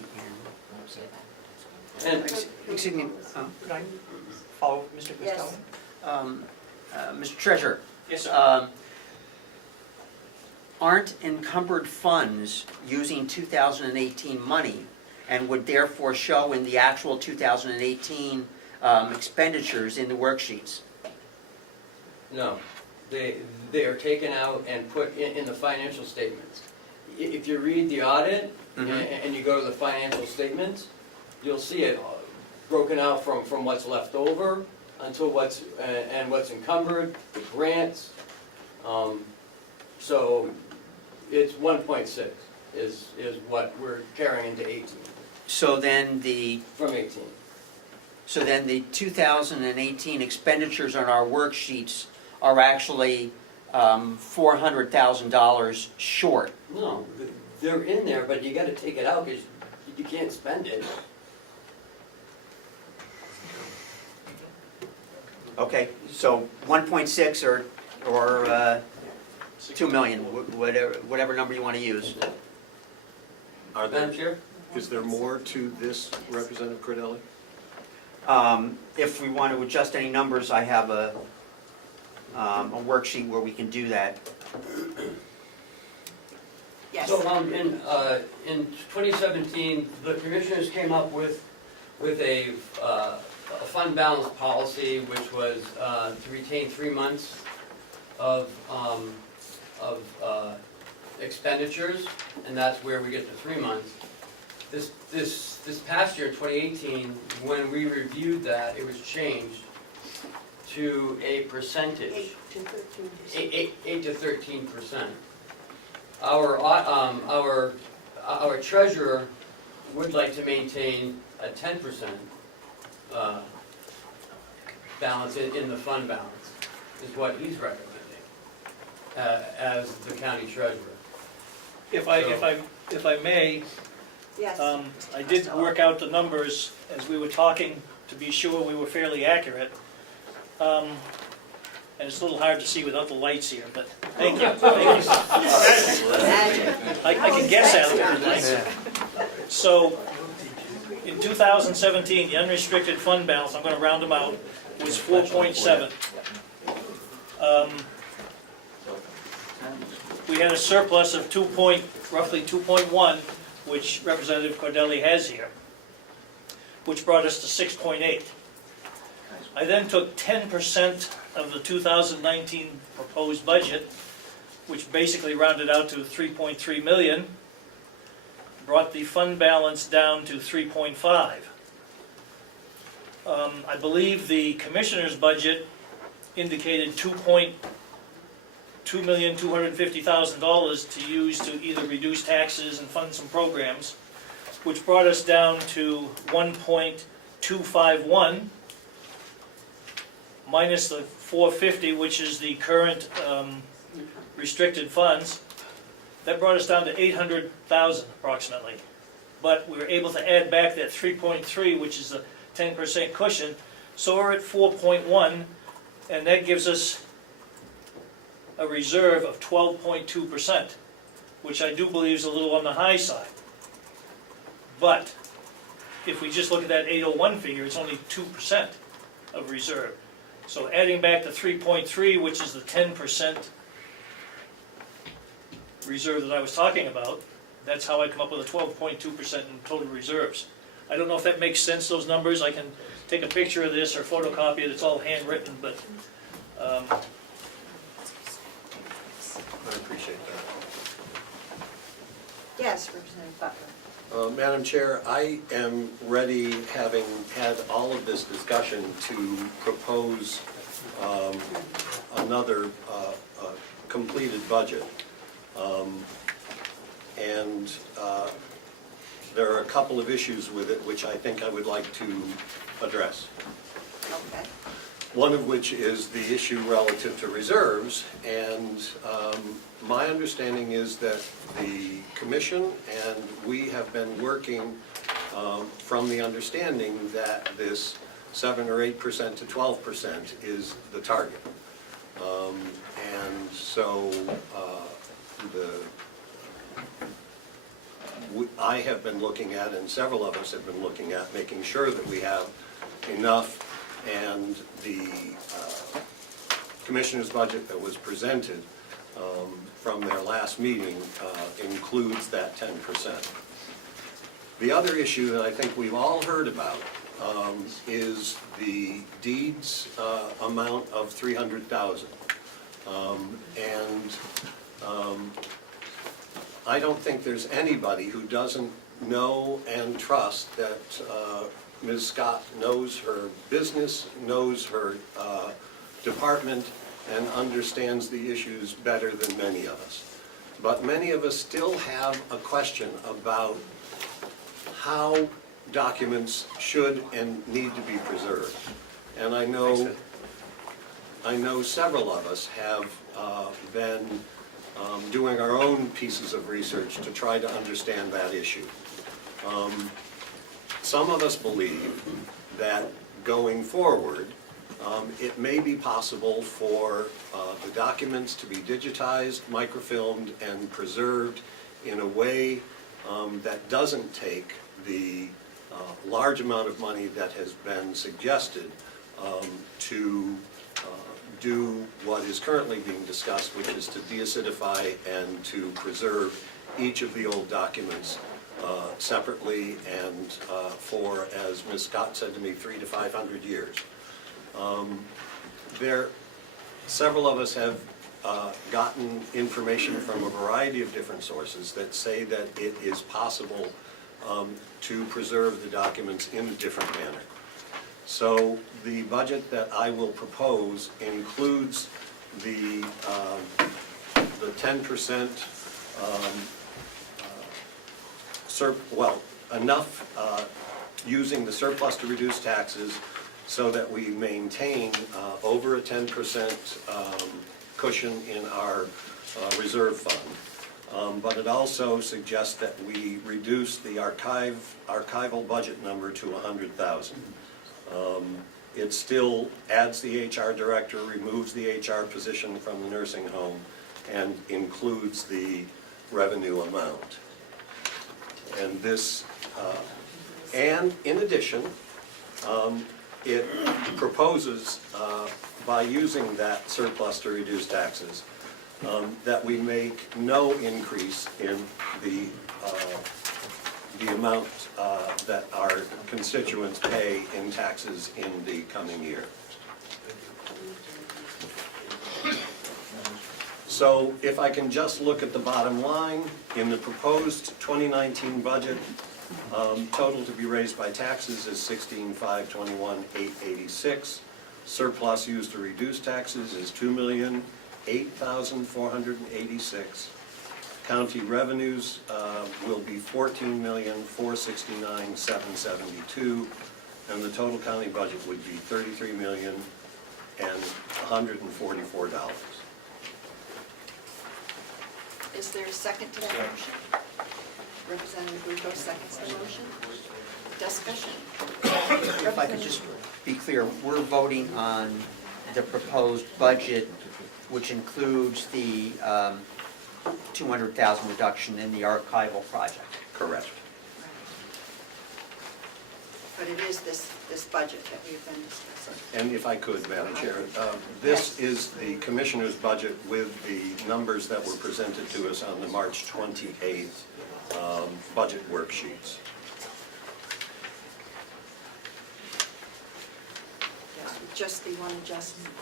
And Excuse me, could I follow Mr. Costello? Yes. Mr. Treasurer, Yes, sir. aren't encumbered funds using 2018 money and would therefore show in the actual 2018 expenditures in the worksheets? no, they are taken out and put in the financial statements. If you read the audit and you go to the financial statements, you'll see it broken out from what's left over until what's encumbered, the grants. So it's 1.6 is what we're carrying into 18, So then the from 18. So then the 2018 expenditures on our worksheets are actually $400,000 short. No, they're in there, but you gotta take it out because you can't spend it. Okay, so 1.6 or 2 million, whatever number you want to use. Are there, Madam Chair? is there more to this, Representative Cordelli? If we want to adjust any numbers, I have a worksheet where we can do that. Yes. So in 2017, the commissioners came up with a fund balance policy, which was to retain 3 months of expenditures, and that's where we get the 3 months. This past year, 2018, when we reviewed that, it was changed to a percentage. 8 to 13%. 8 to 13%. Our treasurer would like to maintain a 10% balance in the fund balance, is what he's recommending as the county treasurer. If I may, Yes. I did work out the numbers as we were talking to be sure we were fairly accurate. And it's a little hard to see without the lights here, but thank you. Thank you. I can guess at it with the lights. So, in 2017, the unrestricted fund balance, I'm going to round them out, was 4.7. We had a surplus of roughly 2.1, which Representative Cordelli has here, which brought us to 6.8. I then took 10% of the 2019 proposed budget, which basically rounded out to 3.3 million, brought the fund balance down to 3.5. I believe the commissioner's budget indicated $2,250,000 to use to either reduce taxes and fund some programs, which brought us down to 1.251 minus the 450, which is the current restricted funds. That brought us down to 800,000 approximately. But we were able to add back that 3.3, which is a 10% cushion, so we're at 4.1, and that gives us a reserve of 12.2%, which I do believe is a little on the high side. But if we just look at that 801 figure, it's only 2% of reserve. So adding back the 3.3, which is the 10% reserve that I was talking about, that's how I come up with a 12.2% in total reserves. I don't know if that makes sense, those numbers. I can take a picture of this or photocopy it. It's all handwritten, but I appreciate that. Yes, Representative Butler. Madam Chair, I am ready, having had all of this discussion, to propose another completed budget. And there are a couple of issues with it which I think I would like to address. Okay. One of which is the issue relative to reserves, and my understanding is that the commission and we have been working from the understanding that this 7 or 8% to 12% is the target. And so I have been looking at, and several of us have been looking at, making sure that we have enough, and the commissioner's budget that was presented from their last meeting includes that 10%. The other issue that I think we've all heard about is the deeds amount of $300,000. I don't think there's anybody who doesn't know and trust that Ms. Scott knows her business, knows her department, and understands the issues better than many of us. But many of us still have a question about how documents should and need to be preserved. And I know several of us have been doing our own pieces of research to try to understand that issue. Some of us believe that going forward, it may be possible for the documents to be digitized, microfilmed, and preserved in a way that doesn't take the large amount of money that has been suggested to do what is currently being discussed, which is to deacidify and to preserve each of the old documents separately and for, as Ms. Scott said to me, 300 to 500 years. Several of us have gotten information from a variety of different sources that say that it is possible to preserve the documents in a different manner. So the budget that I will propose includes the 10% enough using the surplus to reduce taxes so that we maintain over a 10% cushion in our reserve fund. But it also suggests that we reduce the archival budget number to $100,000. It still adds the HR director, removes the HR position from the nursing home, and includes the revenue amount. And this, and in addition, it proposes, by using that surplus to reduce taxes, that we make no increase in the amount that our constituents pay in taxes in the coming year. So if I can just look at the bottom line, in the proposed 2019 budget, total to be raised by taxes is $16,521,886. Surplus used to reduce taxes is $2,008,486. County revenues will be $14,469,772, and the total county budget would be $33,144. Is there a second to that motion? Representative Burroughs seconds the motion. Discussion. If I could just be clear, we're voting on the proposed budget, which includes the $200,000 reduction in the archival project. Correct. But it is this budget that we've been discussing. And if I could, Madam Chair, this is the Commissioner's budget with the numbers that were presented to us on the March 28th budget worksheets. Yes, with just the one adjustment.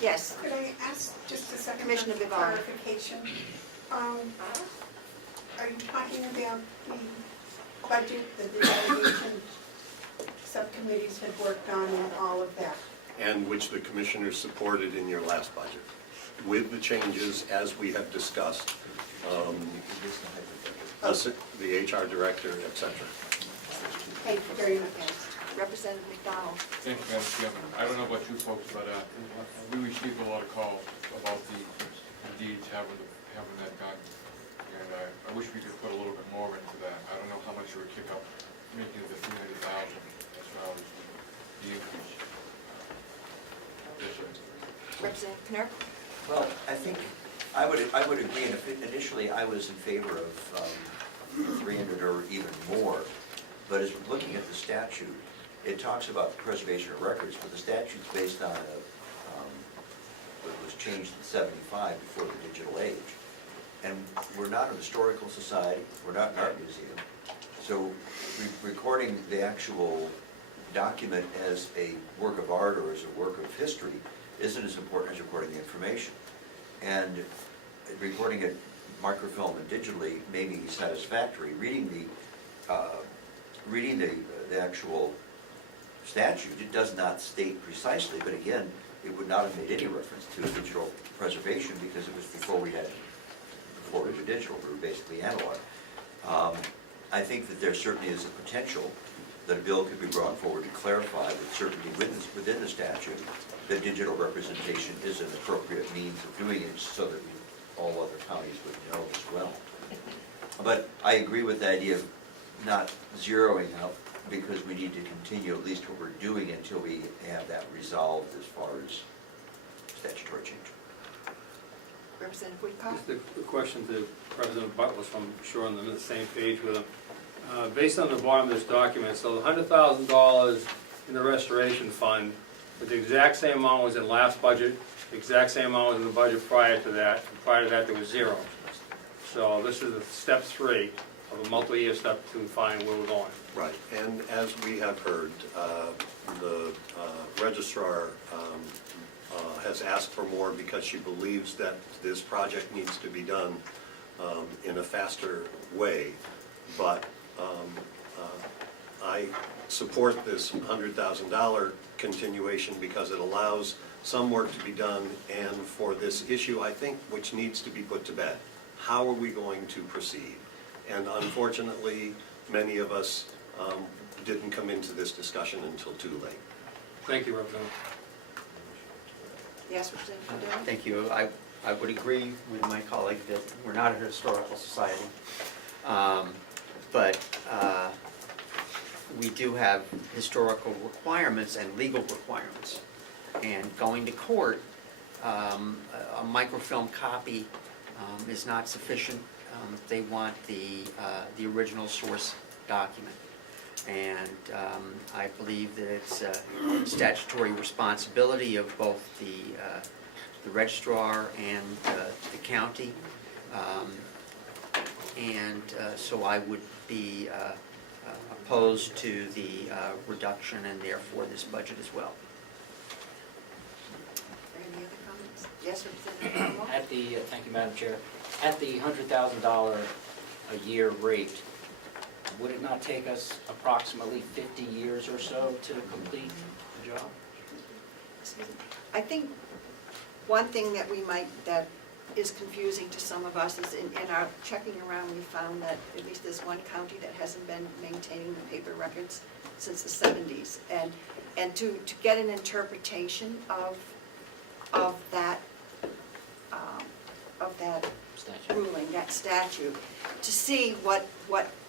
Yes. Could I ask just a second Commissioner of Vivar. clarification? Are you talking about the budget that the delegation subcommittees had worked on and all of that? And which the Commissioners supported in your last budget, with the changes as we have discussed, the HR director, etc. Thank you very much. Representative MacDonald. Thank you, Madam Chairman. I don't know about you folks, but we received a lot of calls about the deeds having that done. And I wish we could put a little bit more into that. I don't know how much it would kick up, making it the $300,000 as well as the increase. Yes, sir. Representative Knirk. Well, I think I would agree, and initially I was in favor of 300 or even more, but as we're looking at the statute, it talks about the preservation of records, but the statute's based on what was changed in '75 before the digital age. And we're not a historical society, we're not an art museum, so recording the actual document as a work of art or as a work of history isn't as important as recording the information. And recording it microfilm and digitally may be satisfactory. Reading the actual statute, it does not state precisely, but again, it would not have made any reference to digital preservation because it was before we were digital, we were basically analog. I think that there certainly is a potential that a bill could be brought forward to clarify that certainly within the statute, that digital representation is an appropriate means of doing it so that all other counties would know as well. But I agree with the idea of not zeroing out because we need to continue at least what we're doing until we have that resolved as far as statutory change. Representative Woodcock. Just a question to President Butler, so I'm sure I'm on the same page with him. Based on the bottom of this document, so the $100,000 in the restoration fund, with the exact same amount was in last budget, the exact same amount was in the budget prior to that, and prior to that there was zero. So this is step 3 of a multi-year step to find where we're going. Right, and as we have heard, the registrar has asked for more because she believes that this project needs to be done in a faster way. But I support this $100,000 continuation because it allows some work to be done, and for this issue, I think, which needs to be put to bed. How are we going to proceed? And unfortunately, many of us didn't come into this discussion until too late. Thank you, Representative. Yes, Representative Cordelli? Thank you. I would agree with my colleague that we're not a historical society. But we do have historical requirements and legal requirements. And going to court, a microfilm copy is not sufficient. They want the original source document. And I believe that it's a statutory responsibility of both the registrar and the county. So I would be opposed to the reduction and therefore this budget as well. Any other comments? Yes, Representative Comeau? At the, thank you, Madam Chair, at the $100,000 a year rate, would it not take us approximately 50 years or so to complete the job? I think one thing that that is confusing to some of us is in our checking around, we found that at least there's one county that hasn't been maintaining the paper records since the 70s. And to get an interpretation of that ruling, that statute, to see what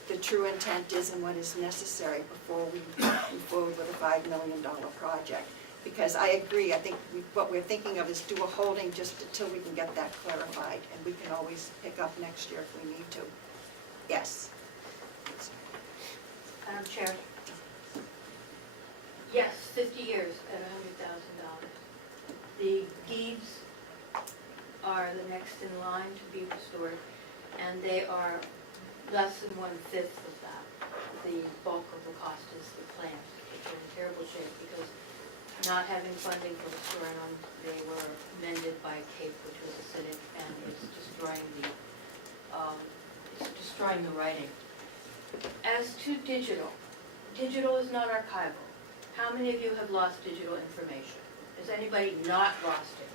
the true intent is and what is necessary before we move forward with a $5 million project. Because I agree, I think what we're thinking of is do a holding just until we can get that clarified, and we can always pick up next year if we need to. Yes. Madam Chair. Yes, 50 years at $100,000. The deeds are the next in line to be restored, and they are less than 1/5 of that. The bulk of the cost is the plans, which are in terrible shape because not having funding for restoring them, they were amended by Cape, which was acidic, and it's destroying the writing. As to digital, digital is not archival. How many of you have lost digital information? Has anybody not lost it?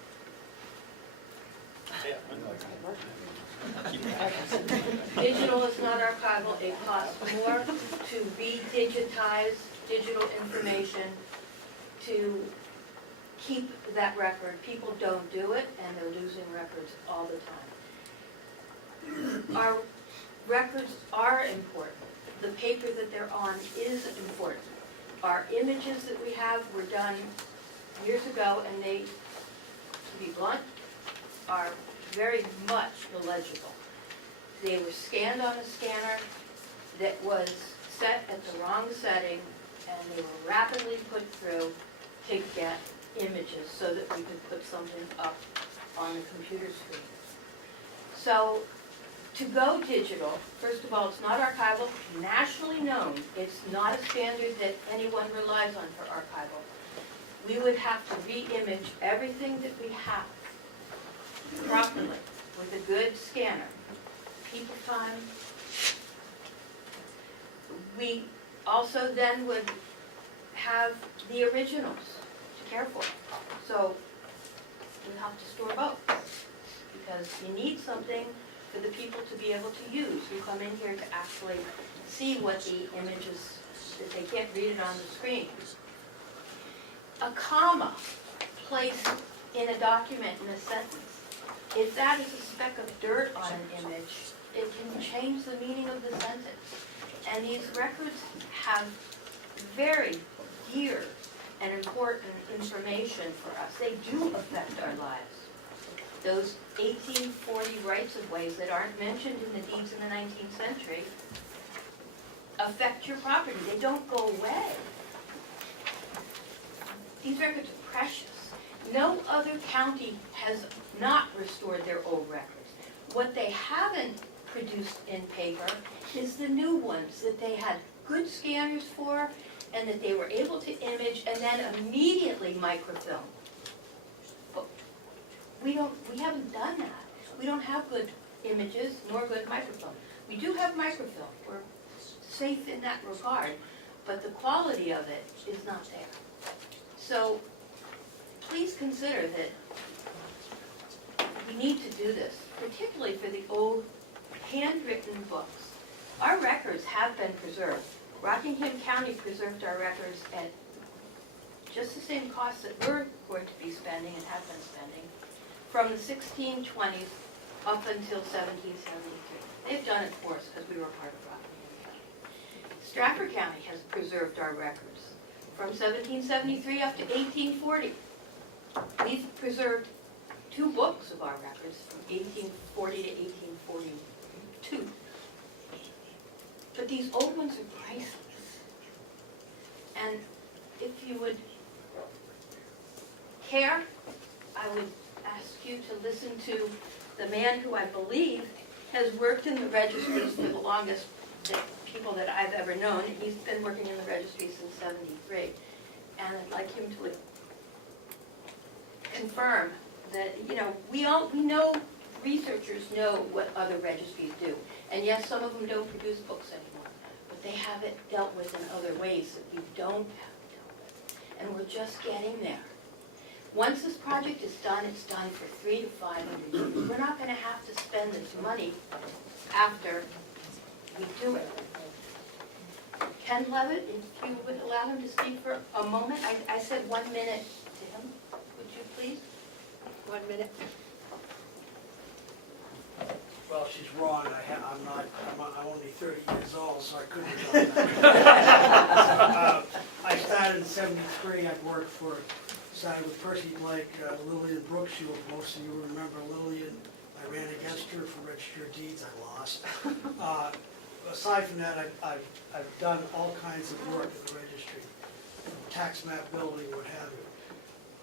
Digital is not archival. It costs more to re-digitize digital information to keep that record. People don't do it, and they're losing records all the time. Our records are important. The paper that they're on is important. Our images that we have were done years ago, and they, to be blunt, are very much illegible. They were scanned on a scanner that was set at the wrong setting, and they were rapidly put through to get images so that we could put something up on the computer screen. So to go digital, first of all, it's not archival, nationally known. It's not a standard that anyone relies on for archival. We would have to re-image everything that we have properly with a good scanner. People time. We also then would have the originals to care for. So we have to store both because you need something for the people to be able to use who come in here to actually see what the images, that they can't read it on the screen. A comma placed in a document in a sentence, if that is a speck of dirt on an image, it can change the meaning of the sentence. And these records have very dear and important information for us. They do affect our lives. Those 1840 rights-of-ways that aren't mentioned in the deeds in the 19th century affect your property. They don't go away. These records are precious. No other county has not restored their old records. What they haven't produced in paper is the new ones that they had good scanners for and that they were able to image and then immediately microfilm. But we haven't done that. We don't have good images nor good microfilm. We do have microfilm. We're safe in that regard. but the quality of it is not there. So please consider that we need to do this, particularly for the old handwritten books. Our records have been preserved. Rockingham County preserved our records at just the same cost that we're going to be spending and have been spending from the 1620s up until 1773. They've done it for us because we were part of Rockingham County. Stratford County has preserved our records from 1773 up to 1840. We've preserved 2 books of our records from 1840 to 1842. But these old ones are priceless. And if you would care, I would ask you to listen to the man who I believe has worked in the registries for the longest people that I've ever known. He's been working in the registry since '73. And I'd like him to confirm that, you know, we know, researchers know what other registries do. And yes, some of them don't produce books anymore, but they have it dealt with in other ways that we don't have it dealt with. And we're just getting there. Once this project is done, it's done for 300 to 500 years. We're not going to have to spend this money after we do it. Ken Levitt, if you would allow him to speak for a moment. I said 1 minute to him. Would you please? 1 minute. Well, she's wrong. I'm only 30 years old, so I couldn't have done that. I started in '73. I worked started with Percy Blake, Lillian Brookshield. Most of you remember Lillian. I ran against her for register of deeds. I lost. Aside from that, I've done all kinds of work in the registry, tax map building, what have you.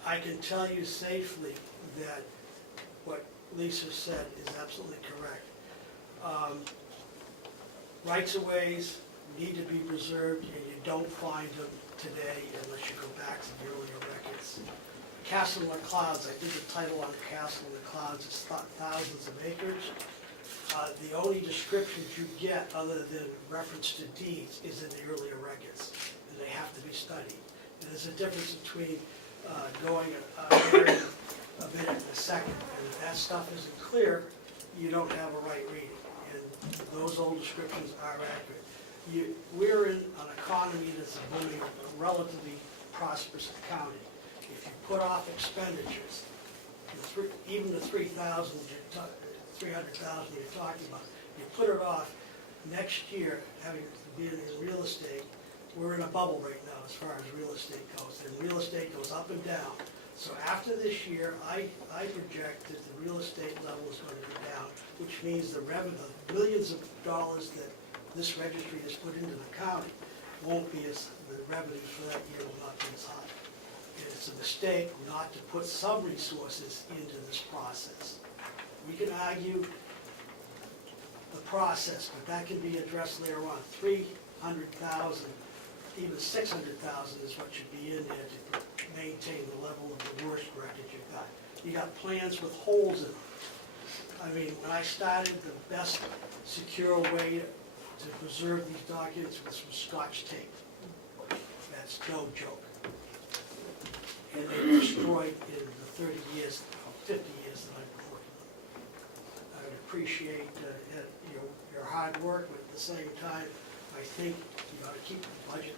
I can tell you safely that what Lisa said is absolutely correct. Rights-of-ways need to be preserved, and you don't find them today unless you go back to the earlier records. Castle in the Clouds, I think the title on the Castle in the Clouds is thousands of acres. The only descriptions you get other than reference to deeds is in the earlier records, and they have to be studied. And there's a difference between going a minute and a second, and if that stuff isn't clear, you don't have a right reading, and those old descriptions are accurate. We're in an economy that's a booming, relatively prosperous county. If you put off expenditures, even the 300,000 you're talking about, you put it off next year, having been in real estate, we're in a bubble right now as far as real estate goes, and real estate goes up and down. So after this year, I project that the real estate level is going to go down, which means the revenue, the millions of dollars that this registry has put into the county won't be as, the revenues for that year will not be as high. And it's a mistake not to put some resources into this process. We can argue the process, but that can be addressed later on. 300,000, even 600,000 is what should be in there to maintain the level of the worst record you've got. You got plans with holes in them. I mean, when I started, the best secure way to preserve these documents was from Scotch tape. That's no joke. And they were destroyed in the 30 years, 50 years that I've been working on them. I would appreciate your hard work, but at the same time, I think you ought to keep the budget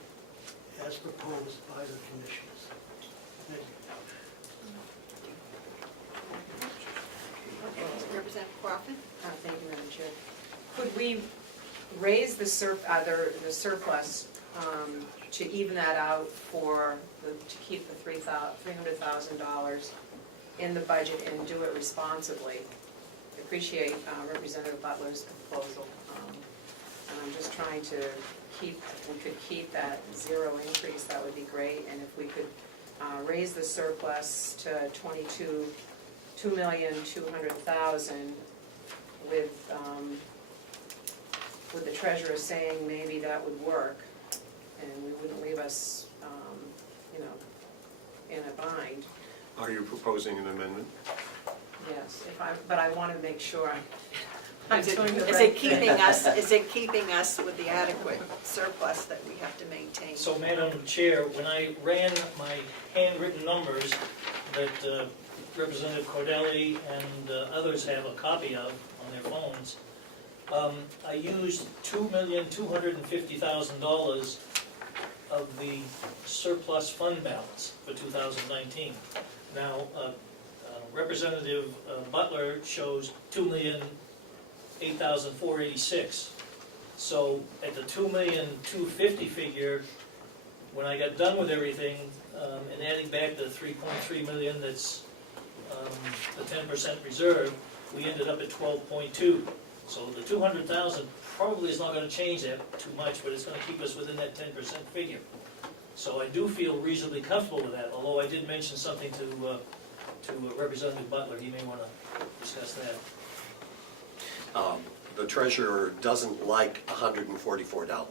as proposed by the commissioners. Thank you. Representative Crawford? Thank you, Madam Chair. Could we raise the surplus to even that out to keep the $300,000 in the budget and do it responsibly? I appreciate Representative Butler's proposal. And I'm just trying to if we could keep that zero increase, that would be great. And if we could raise the surplus to $2,200,000 with the treasurer saying maybe that would work, and we wouldn't leave us, in a bind. Are you proposing an amendment? Yes, but I want to make sure I'm doing the Is right it keeping us, is it keeping us with the adequate surplus that we have to maintain? So, Madam Chair, when I ran my handwritten numbers that Representative Cordelli and others have a copy of on their phones, I used $2,250,000 of the surplus fund balance for 2019. Now, Representative Butler shows $2,008,486. So at the $2,250,000 figure, when I got done with everything, and adding back the $3.3 million that's the 10% reserve, we ended up at 12.2. So the 200,000 probably is not going to change that too much, but it's going to keep us within that 10% figure. So I do feel reasonably comfortable with that, although I did mention something to Representative Butler. He may want to discuss that. The treasurer doesn't like $144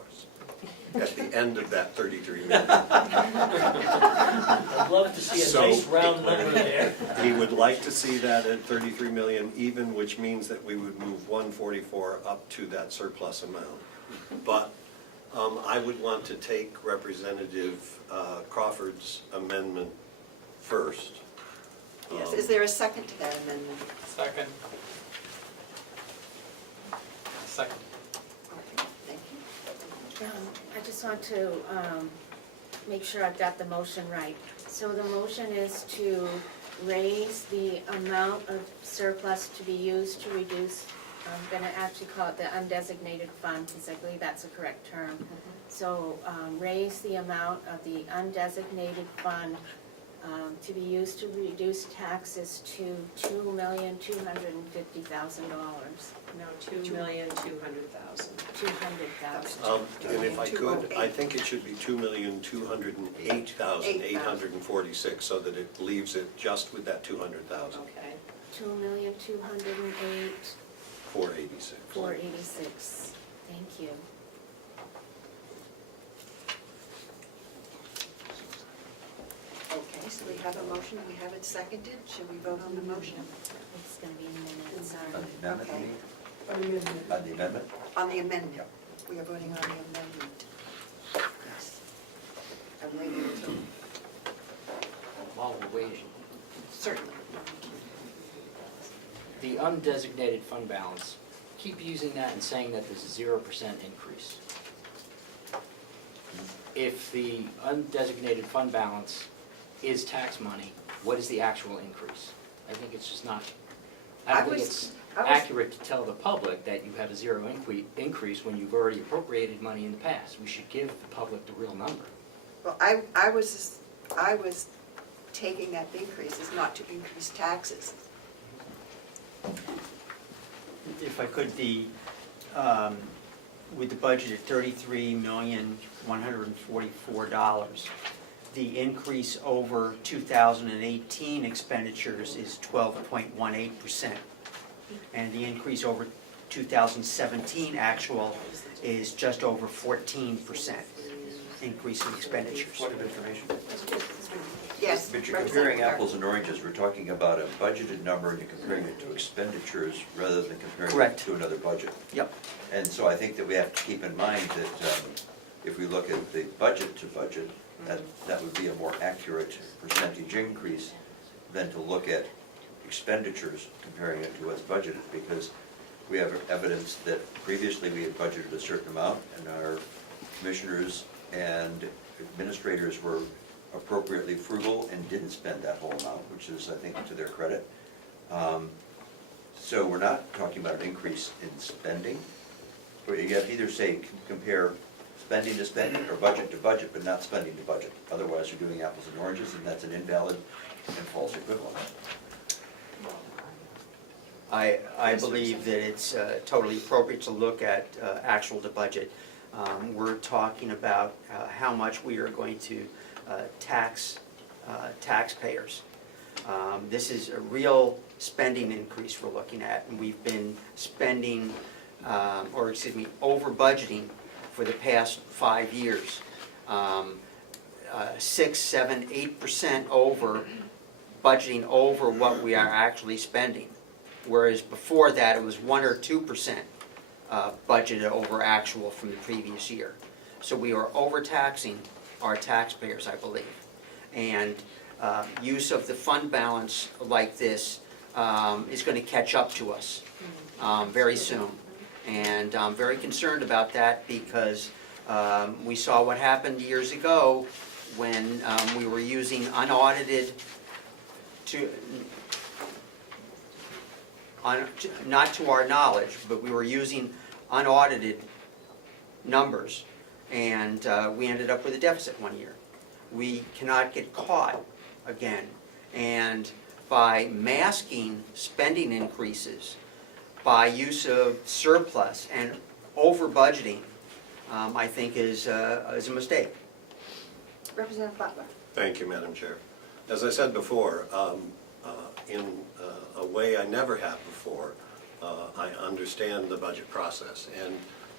at the end of that $33 million. I'd love to see a nice round number there. He would like to see that at $33 million even, which means that we would move 144 up to that surplus amount. But I would want to take Representative Crawford's amendment first. Yes, is there a second to that amendment? Second. Second. Okay, thank you. I just want to make sure I've got the motion right. So the motion is to raise the amount of surplus to be used to reduce, I'm gonna actually call it the undesignated fund, because I believe that's a correct term. So raise the amount of the undesignated fund to be used to reduce taxes to $2,250,000. No, $2,200,000. 200,000. And if I could, I think it should be 2,208,846, so that it leaves it just with that 200,000. Okay. 2,208,486. 486. Thank you. Okay, so we have a motion, we have it seconded. Should we vote on the motion? It's gonna be in a minute, sorry. On the amendment, Okay. you mean? On the amendment? On the amendment. We are voting on the amendment. Yes. I'm waiting until, While we're waiting, certainly. the undesignated fund balance, keep using that and saying that there's a 0% increase. If the undesignated fund balance is tax money, what is the actual increase? I think it's just not, I don't think it's accurate to tell the public that you have a zero increase when you've already appropriated money in the past. We should give the public the real number. Well, I was taking that increase as not to increase taxes. If I could, with the budget at $33,144,000, the increase over 2018 expenditures is 12.18%. And the increase over 2017 actual is just over 14% increase in expenditures. Point of information. Yes. But you're comparing apples and oranges. We're talking about a budgeted number and you're comparing it to expenditures rather than comparing Correct. it to another budget. Yep. And so I think that we have to keep in mind that if we look at the budget to budget, that would be a more accurate percentage increase than to look at expenditures comparing it to what's budgeted, because we have evidence that previously we had budgeted a certain amount and our commissioners and administrators were appropriately frugal and didn't spend that whole amount, which is, I think, to their credit. So we're not talking about an increase in spending. You have to either say compare spending to spending or budget to budget, but not spending to budget. Otherwise, you're doing apples and oranges, and that's an invalid and false equivalent. I believe that it's totally appropriate to look at actual to budget. We're talking about how much we are going to tax taxpayers. This is a real spending increase we're looking at, and we've been spending, over budgeting for the past 5 years. 6, 7, 8% over, budgeting over what we are actually spending. whereas before that, it was 1 or 2% budgeted over actual from the previous year. So we are overtaxing our taxpayers, I believe. And use of the fund balance like this is going to catch up to us very soon. And I'm very concerned about that because we saw what happened years ago when we were using unaudited not to our knowledge, but we were using unaudited numbers, and we ended up with a deficit one year. We cannot get caught again, and by masking spending increases, by use of surplus and over budgeting, I think is a mistake. Representative Butler. Thank you, Madam Chair. As I said before, in a way I never have before, I understand the budget process. And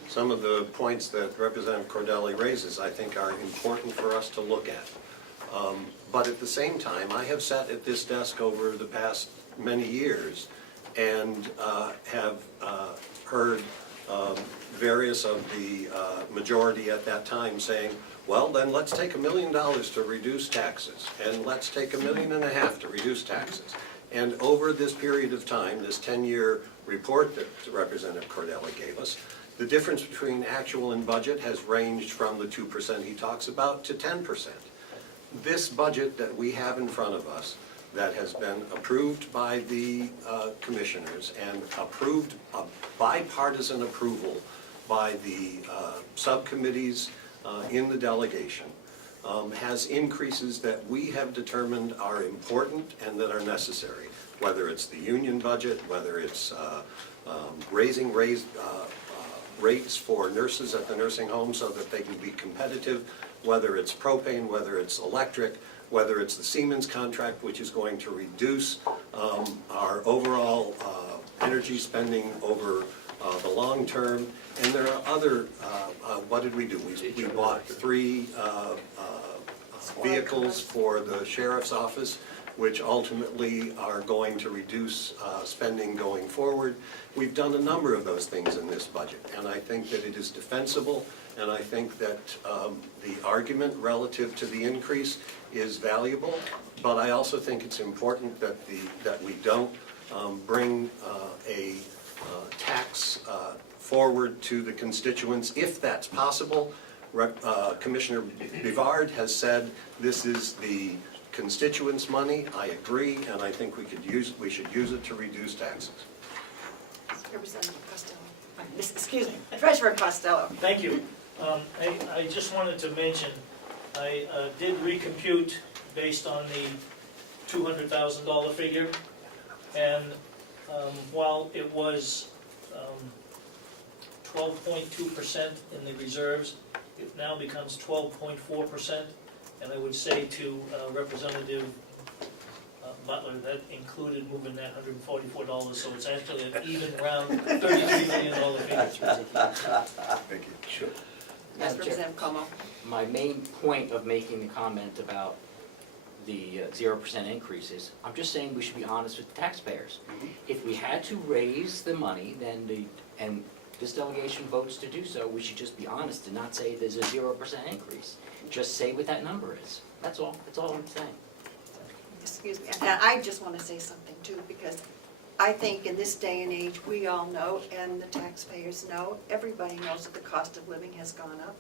some of the points that Representative Cordelli raises, I think, are important for us to look at. But at the same time, I have sat at this desk over the past many years and have heard various of the majority at that time saying, well, then let's take $1 million to reduce taxes, and let's take $1.5 million to reduce taxes. And over this period of time, this 10-year report that Representative Cordelli gave us, the difference between actual and budget has ranged from the 2% he talks about to 10%. This budget that we have in front of us that has been approved by the commissioners and approved, a bipartisan approval by the subcommittees in the delegation, has increases that we have determined are important and that are necessary, whether it's the union budget, whether it's raising rates for nurses at the nursing home so that they can be competitive, whether it's propane, whether it's electric, whether it's the Siemens contract, which is going to reduce our overall energy spending over the long term. And there are other, what did we do? We bought 3 vehicles for the sheriff's office, which ultimately are going to reduce spending going forward. We've done a number of those things in this budget, and I think that it is defensible, and I think that the argument relative to the increase is valuable, but I also think it's important that we don't bring a tax forward to the constituents if that's possible. Commissioner Bivard has said this is the constituents' money. I agree, and I think we should use it to reduce taxes. Representative Costello. Excuse me, Treasurer Costello. Thank you. I just wanted to mention, I did recompute based on the $200,000 figure, and while it was 12.2% in the reserves, it now becomes 12.4%, and I would say to Representative Butler, that included moving that $144, so it's actually an even round $33 million figure. Thank you. Sure. Yes, Representative Comeau. My main point of making the comment about the 0% increases, I'm just saying we should be honest with the taxpayers. If we had to raise the money, then and this delegation votes to do so, we should just be honest and not say there's a 0% increase. Just say what that number is. That's all. That's all I'm saying. Excuse me, and I just want to say something too, because I think in this day and age, we all know, and the taxpayers know, everybody knows that the cost of living has gone up,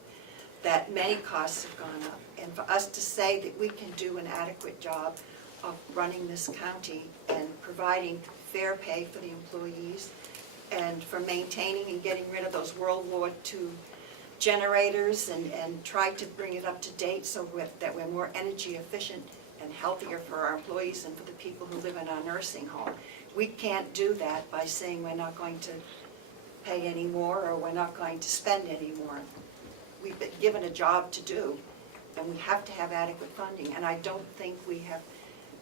that many costs have gone up, and for us to say that we can do an adequate job of running this county and providing fair pay for the employees, and for maintaining and getting rid of those World War II generators and try to bring it up to date so that we're more energy efficient and healthier for our employees and for the people who live in our nursing home. We can't do that by saying we're not going to pay any more or we're not going to spend any more. We've been given a job to do, and we have to have adequate funding. And I don't think we have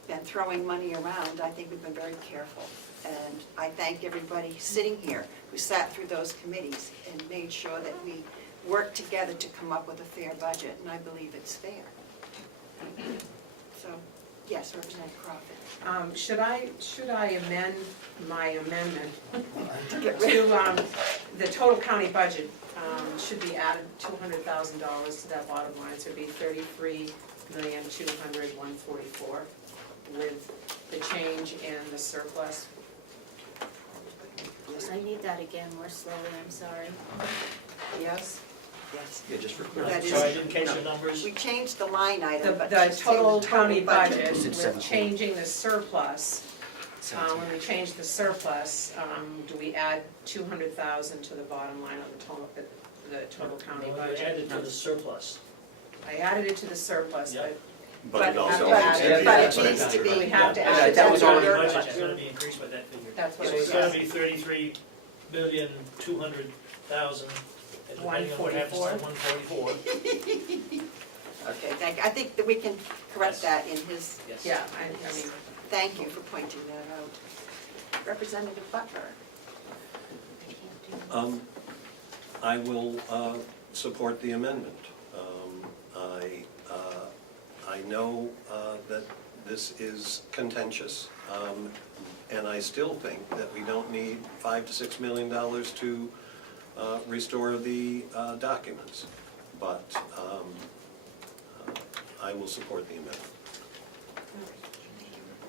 been throwing money around. I think we've been very careful. And I thank everybody sitting here who sat through those committees and made sure that we worked together to come up with a fair budget, and I believe it's fair. So Yes, Representative Crawford. Should I amend my amendment Get rid to, the total county budget, should be added $200,000 to that bottom line, so it'd be $33,200,144 with the change in the surplus. I need that again more slowly, I'm sorry. Yes? Yes. Yeah, just for That clarity. is- Sorry, I didn't catch the numbers. We changed the line item, but The she's saying total county budget It's at with 17. changing the surplus, when we change the surplus, do we add 200,000 to the bottom line of the total county No, you budget? added to the surplus. I added it to the surplus, Yeah. But it also. But- needs to but be- but it needs needs to to be- be, we have to Yeah, add it that to was the already- budget. Budget's gonna be increased by that figure. That's what So it it's gonna says. be 33,200,000, and depending on what happens to 144. Okay, thank you. I think that we can correct that in his, Yes. Yeah, I mean, thank you for pointing that out. Representative Butler. I will support the amendment. I know that this is contentious, and I still think that we don't need $5 to $6 million to restore the documents, but I will support the amendment.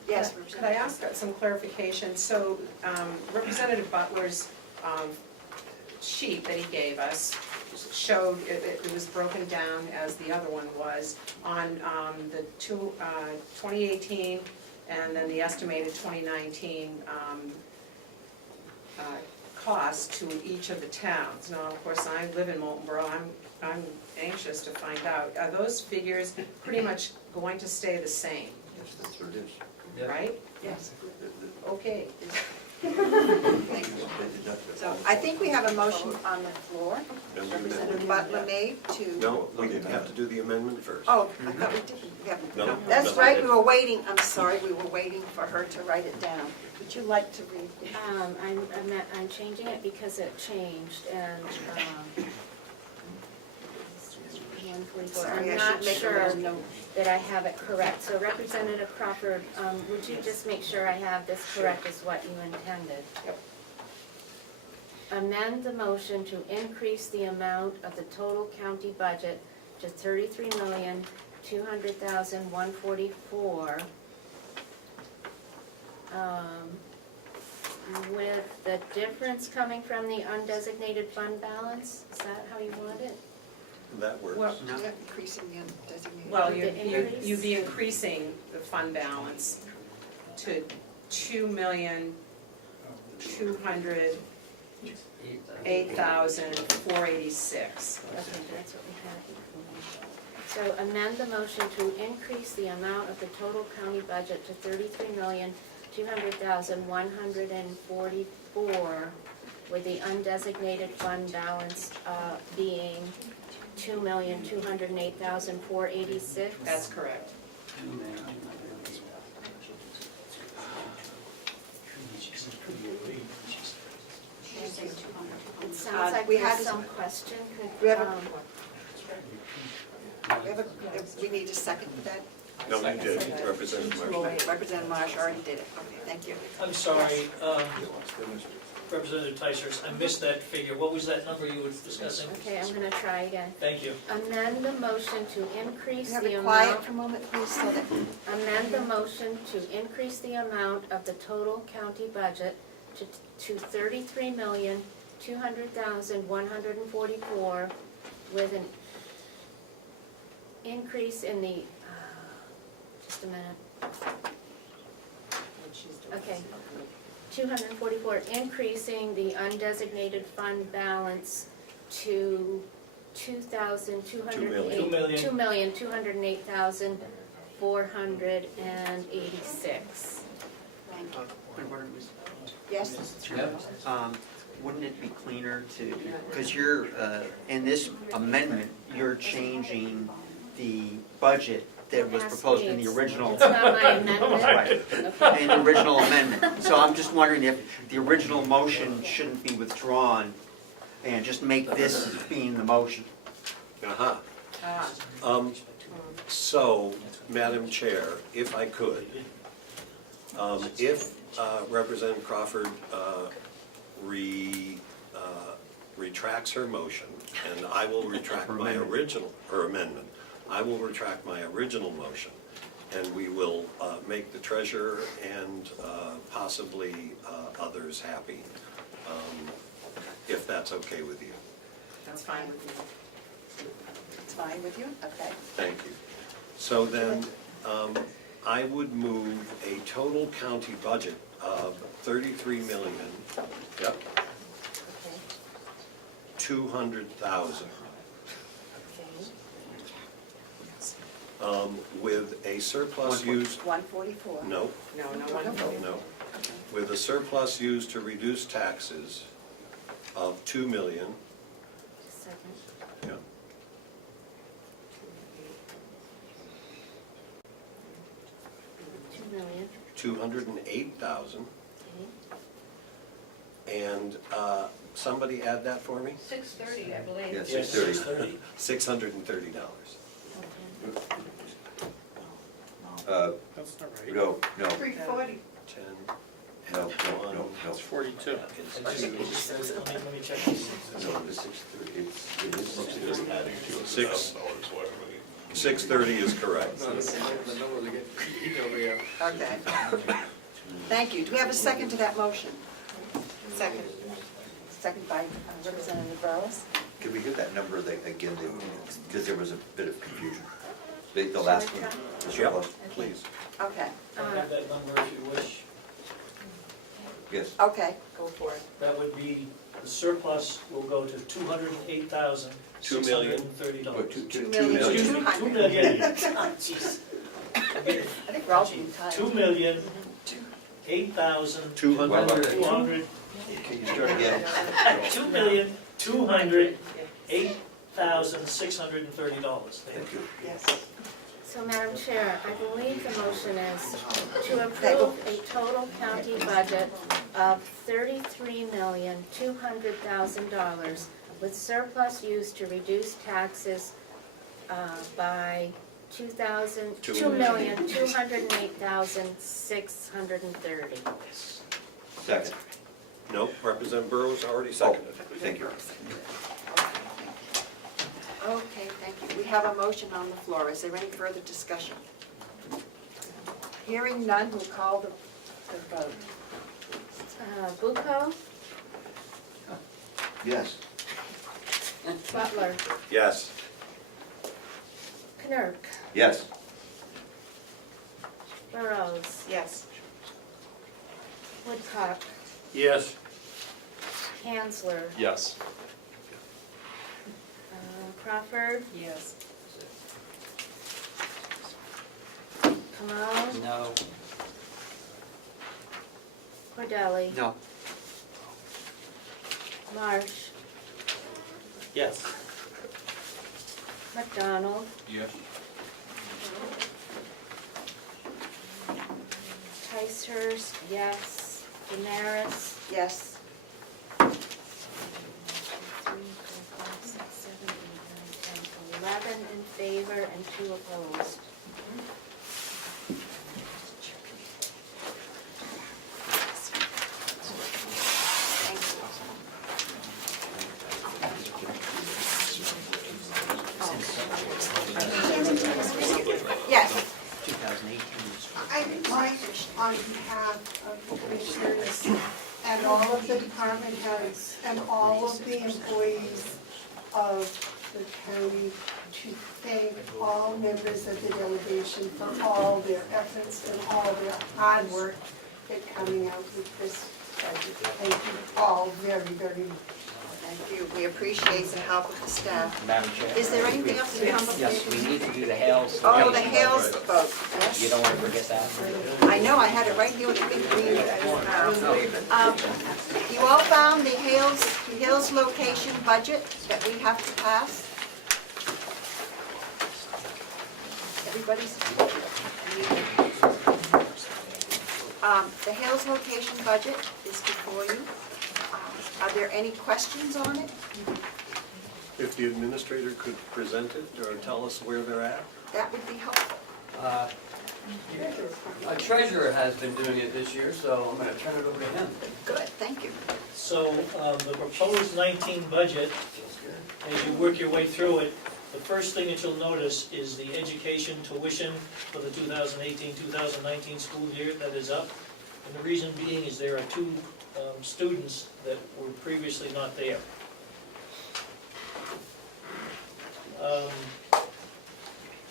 Yes, could I ask some clarification? So Representative Butler's sheet that he gave us showed, it was broken down as the other one was, on the 2018 and then the estimated 2019 cost to each of the towns. Now, of course, I live in Molten Borough, I'm anxious to find out, are those figures pretty much going to stay the same, Yes, that's what it is. right? yes. Okay. Thank you. So I think we have a motion on the floor. And the Representative amendment- Butler made to. No, we have to do the amendment first. Oh, I thought we didn't. We haven't. No, That's no. right, we were waiting, I'm sorry, we were waiting for her to write it down. Would you like to read? I'm changing it because it changed, and, 144, Sorry, I I'm should not make a sure little note. that I have it correct. So Representative Crawford, would you just make sure I have this correct as what you intended? Yep. Amend the motion to increase the amount of the total county budget to $33,200,144, with the difference coming from the undesignated fund balance? Is that how you want it? That works. Well, Yeah, increasing the undesignated. Well, The increase? you'd be increasing the fund balance to $2,208,486. Okay, that's what we had. So amend the motion to increase the amount of the total county budget to $33,200,144, with the undesignated fund balance being $2,208,486. That's correct. It sounds like we there's had- some question. We have a- um, We need a second for that? No, we did, Representative Marsh. Representative Marsh already did it. Okay, thank you. I'm sorry, Representative Ticehurst, I missed that figure. What was that number you were discussing? Okay, I'm gonna try again. Thank you. Amend the motion to increase Have the it quiet amount. for a moment, please, so that, Amend the motion to increase the amount of the total county budget to $33,200,144, with an increase in the, just a minute. Okay. 244, increasing the undesignated fund balance to $2,208,486. thank you. Yes? Wouldn't it be cleaner to, because you're, in this amendment, you're changing the budget that was proposed in the original. It's not my amendment. Right, Okay. in the original amendment. So I'm just wondering if the original motion shouldn't be withdrawn and just make this being the motion. Aha. So, Madam Chair, if I could, if Representative Crawford retracts her motion, and I will retract my original, her amendment, I will retract my original motion, and we will make the treasurer and possibly others happy, if that's okay with you. That's fine with me. It's fine with you? Okay. Thank you. So then, I would move a total county budget of 33 million, yep, 200,000. With a surplus used, 144. no, No, no, one. no. With a surplus used to reduce taxes of 2 million, Second. yeah, 2,000,000. 208,000. Okay. And somebody add that for me? 630, I believe. Yeah, Yes, 630. $630. That's not right. No, no, 340. 10, no, no, no, It's 42. Let me check this. no, the 630, it is 630. 630 is correct. Okay. Thank you. Do we have a second to that motion? Second. Second by Representative Burroughs. Can we hear that number again, because there was a bit of confusion? The last one, the surplus? Please. Okay, I have that number if you wish. Yes. okay. Go for it. That would be, the surplus will go to $208,630. 2,200,000. Excuse me, 2 million. Jeez. I think we're all being tired. 2,008,200. 200. Can you start again? 2,208,630. Thank you. Yes. So, Madam Chair, I believe the motion is to approve a total county budget of $33,200,000 with surplus used to reduce taxes by $2,208,630. Second. Nope, Representative Burroughs already seconded. Thank you. Okay, thank you. We have a motion on the floor. Is there any further discussion? Hearing none, we'll call the vote. Bucco, Yes. Butler, Yes. Knirk, Yes. Burroughs, Yes. Woodcock, Yes. Kanzler, Yes. Crawford, Yes. No. Comeau, Cordelli, No. Marsh, Yes. MacDonald, Yes. Ticehurst, yes, DesMarais, Yes. 3, 4, 5, 6, 7, 8, 9, 10, 11 in favor and 2 opposed. Yes. 2018. I would like, on behalf of the commissioners and all of the department heads and all of the employees of the county, to thank all members of the delegation for all their efforts and all their hard work at coming out with this budget. Thank you all very, very much. Thank you. We appreciate the help of the staff. Madam Chair. Is there anything else to be on the Yes, we need to do the Hales. Oh, the Hales vote, yes. You don't want to forget that. I know, I had it right here with the big green. You all found the Hales location budget that we have to pass? Everybody's. The Hales location budget is before you. Are there any questions on it? If the administrator could present it or tell us where they're at? That would be helpful. Our treasurer has been doing it this year, so I'm gonna turn it over to him. Good, thank you. So, the proposed 19 budget, as you work your way through it, the first thing that you'll notice is the education tuition for the 2018-2019 school year that is up. And the reason being is there are two students that were previously not there.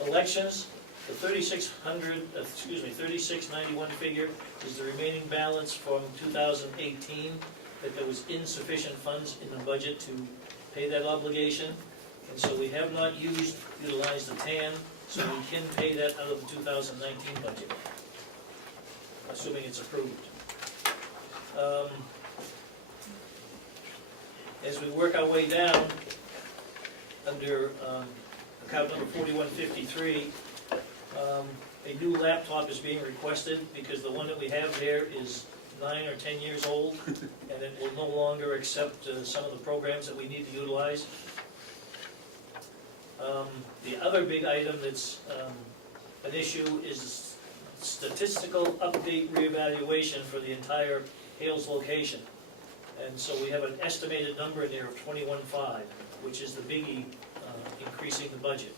Elections, the 3691 figure is the remaining balance from 2018, that there was insufficient funds in the budget to pay that obligation. And so we have not utilized the TAN, so we can pay that out of the 2019 budget, assuming it's approved. As we work our way down, under account number 4153, a new laptop is being requested because the one that we have there is 9 or 10 years old, and it will no longer accept some of the programs that we need to utilize. The other big item that's an issue is statistical update reevaluation for the entire Hales location. And so we have an estimated number in there of 21.5, which is the biggie increasing the budget.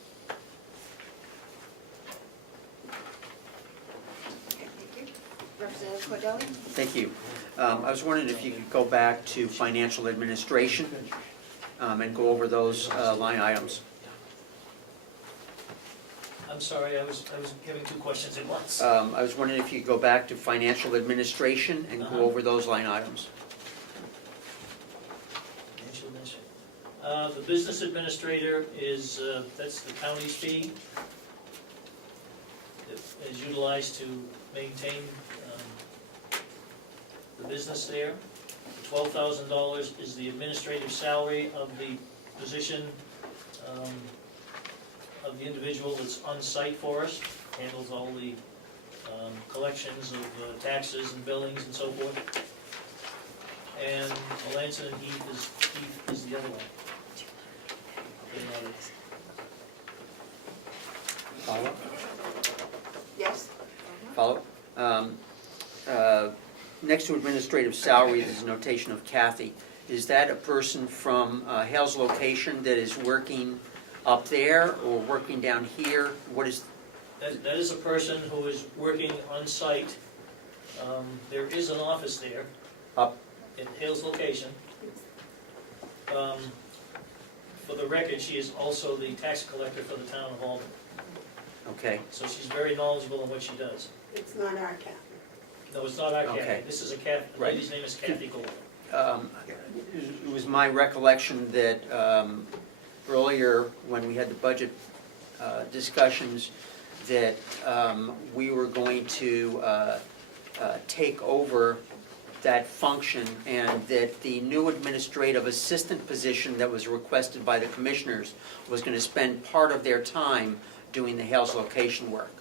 Representative Cordelli? Thank you. I was wondering if you could go back to financial administration and go over those line items. I'm sorry, I was giving two questions at once. I was wondering if you could go back to financial administration and go over those line items. Financial administrator. The business administrator is, that's the county's fee. It is utilized to maintain the business there. $12,000 is the administrative salary of the position of the individual that's on site for us, handles all the collections of taxes and billings and so forth. And Melanson and Heath is the other one. Follow? Yes? Follow? Next to administrative salary, there's a notation of Kathy. Is that a person from Hales location that is working up there or working down here? What is? That is a person who is working on site. There is an office there. Up? In Hales location. For the record, she is also the tax collector for the town of Albany. Okay. So she's very knowledgeable in what she does. It's not our Kathy. No, it's not our Kathy. Okay. This is a Kathy, the Right. lady's name is Kathy Gold. It was my recollection that earlier, when we had the budget discussions, that we were going to take over that function, and that the new administrative assistant position that was requested by the commissioners was going to spend part of their time doing the Hales location work.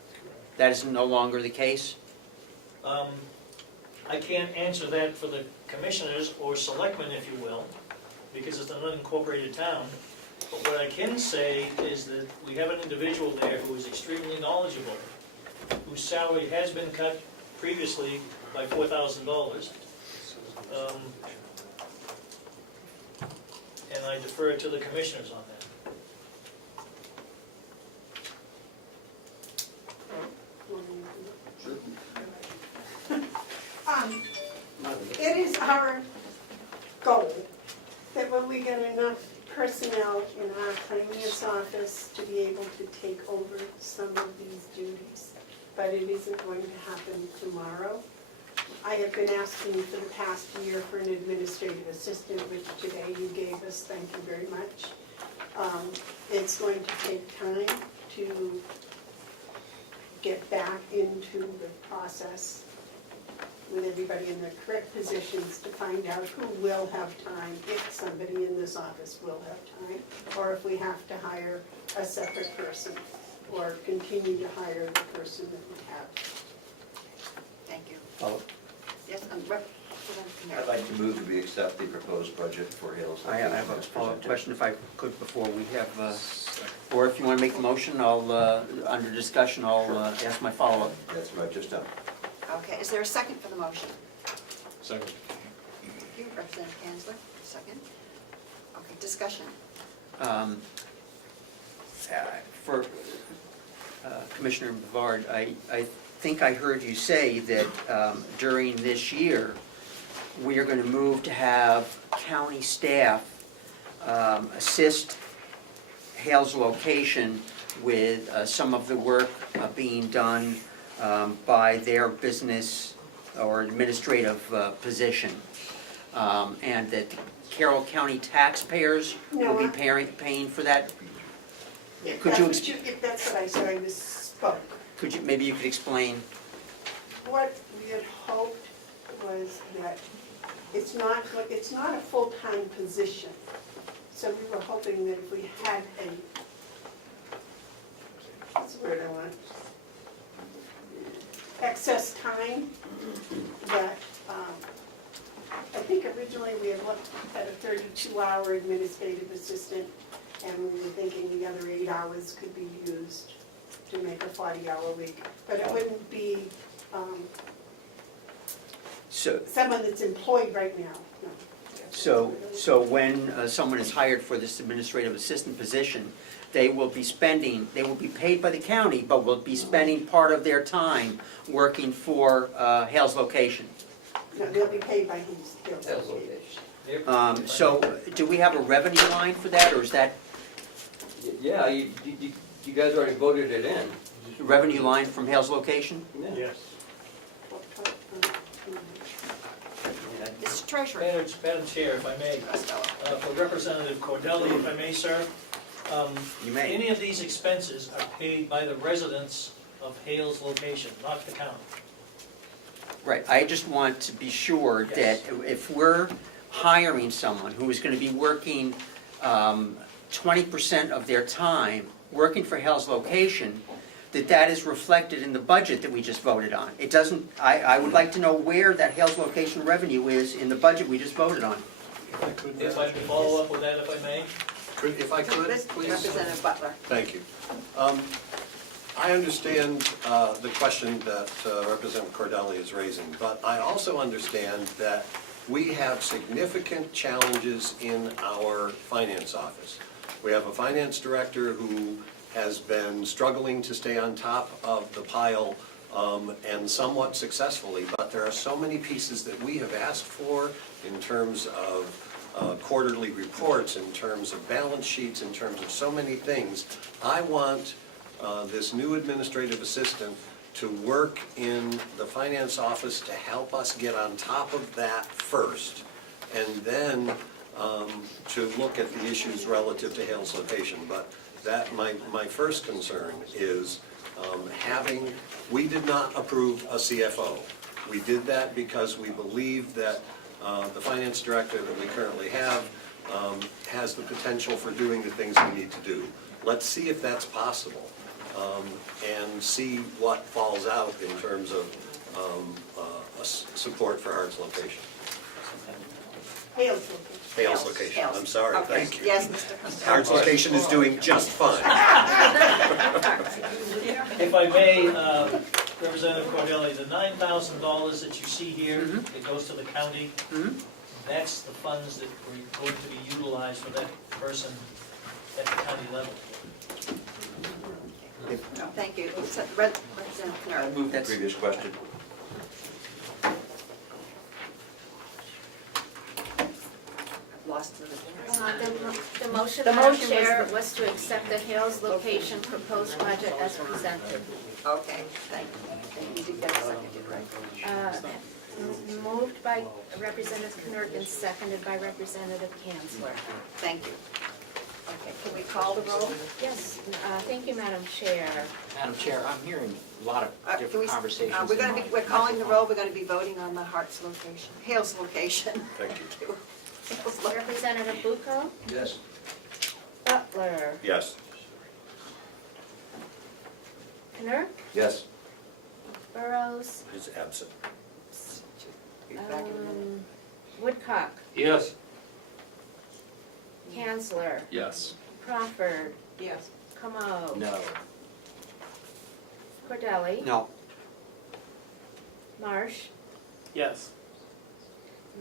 That is no longer the case? I can't answer that for the commissioners or selectmen, if you will, because it's an unincorporated town. But what I can say is that we have an individual there who is extremely knowledgeable, whose salary has been cut previously by $4,000. And I defer to the commissioners on that. It is our goal that when we get enough personnel in our finance office to be able to take over some of these duties, but it isn't going to happen tomorrow. I have been asking for the past year for an administrative assistant, which today you gave us, thank you very much. It's going to take time to get back into the process with everybody in their correct positions to find out who will have time, if somebody in this office will have time, or if we have to hire a separate person, or continue to hire the person that we have. Thank you. Follow? Yes, Representative I'd Knirk. like to move that we accept the proposed budget for Hales. I have a follow-up question if I could before we have, or if you want to make the motion, I'll, under discussion, I'll ask my follow-up. That's what I've just done. Okay, is there a second for the motion? Second. Thank you, Representative Kanzler, second. Okay, discussion. For Commissioner Bavard, I think I heard you say that during this year, we are going to move to have county staff assist Hales Location with some of the work being done by their business or administrative position. And that Carroll County taxpayers will be paying for that. Could you If that's what I said, I misspoke. Could you, maybe you could explain? What we had hoped was that it's not a full-time position. So we were hoping that if we had what's the word I want? Excess time, that, I think originally we had looked at a 32-hour administrative assistant, and we were thinking the other 8 hours could be used to make a 40-hour week. But it wouldn't be someone that's employed right now, no. So when someone is hired for this administrative assistant position, they will be paid by the county, but will be spending part of their time working for Hales Location. No, they'll be paid by Hales Location. So do we have a revenue line for that, or is that Yeah, you guys already voted it in. revenue line from Hales Location? Yes. Mr. Treasurer. Madam Chair, if I may, for Representative Cordelli, if I may, sir. You may. Any of these expenses are paid by the residents of Hales Location, not the county. Right, I just want to be sure that if we're hiring someone who is going to be working 20% of their time working for Hales Location, that is reflected in the budget that we just voted on. It doesn't, I would like to know where that Hales Location revenue is in the budget we just voted on. If I can follow up with that, if I may? If I could, please. Representative Butler. Thank you. I understand the question that Representative Cordelli is raising, but I also understand that we have significant challenges in our finance office. We have a finance director who has been struggling to stay on top of the pile and somewhat successfully, but there are so many pieces that we have asked for in terms of quarterly reports, in terms of balance sheets, in terms of so many things. I want this new administrative assistant to work in the finance office to help us get on top of that first, and then to look at the issues relative to Hales Location. But that, my first concern is we did not approve a CFO. We did that because we believe that the finance director that we currently have has the potential for doing the things we need to do. Let's see if that's possible, and see what falls out in terms of support for Hales Location. Hales Location. Hales Location, I'm sorry, Okay. thank you. Yes, Mr. Costello. Hales Location is doing just fine. If I may, Representative Cordelli, the $9,000 that you see here, it goes to the county. That's the funds that were going to be utilized for that person at the county level. Thank you. Representative I Knirk. move the previous question. Lost the The motion, The Madam motion Chair, was was to accept the Hales Location proposed budget as presented. Okay, thank you. You did get it seconded, right? Moved by Representative Knirk and seconded by Representative Kanzler. Thank you. Okay, can we call the roll? Yes, thank you, Madam Chair. Madam Chair, I'm hearing a lot of Can different we- conversations. we're calling the roll, we're gonna be voting on the Hart's location, Hales location. Thank you. Hales lo- Representative Bucco, Yes. Butler, Yes. Knirk, Yes. Burroughs, Is absent. Back in a minute. Woodcock, Yes. Kanzler, Yes. Crawford, Yes. Comeau, No. Cordelli, No. Marsh, Yes.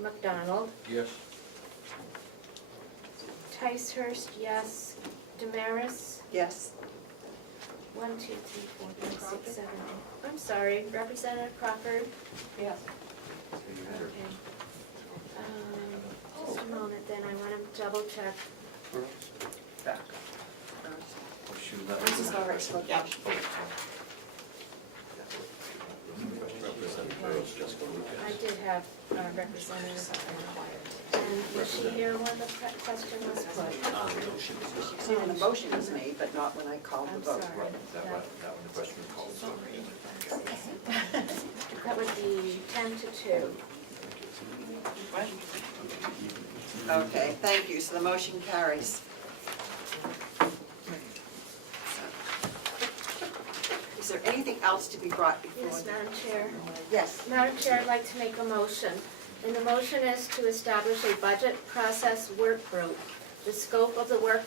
MacDonald, Yes. Ticehurst, yes. DesMarais, Yes. 1, 2, 3, 4, 5, 6, 7, 8. I'm sorry, Representative Crawford? Yes. Okay. Just a moment then, I want to double check. Back. Oh, shoot, that This is all right, so Yeah. Representative Burroughs just moved I it. did have Representative, and was she here when the question was put? See, when the motion was made, but not when I called the I'm vote. sorry. That one, the question was called, so. That would be 10 to 2. Okay, thank you, so the motion carries. Is there anything else to be brought before? Yes, Madam Chair. Yes. Madam Chair, I'd like to make a motion. And the motion is to establish a budget process work group. The scope of the work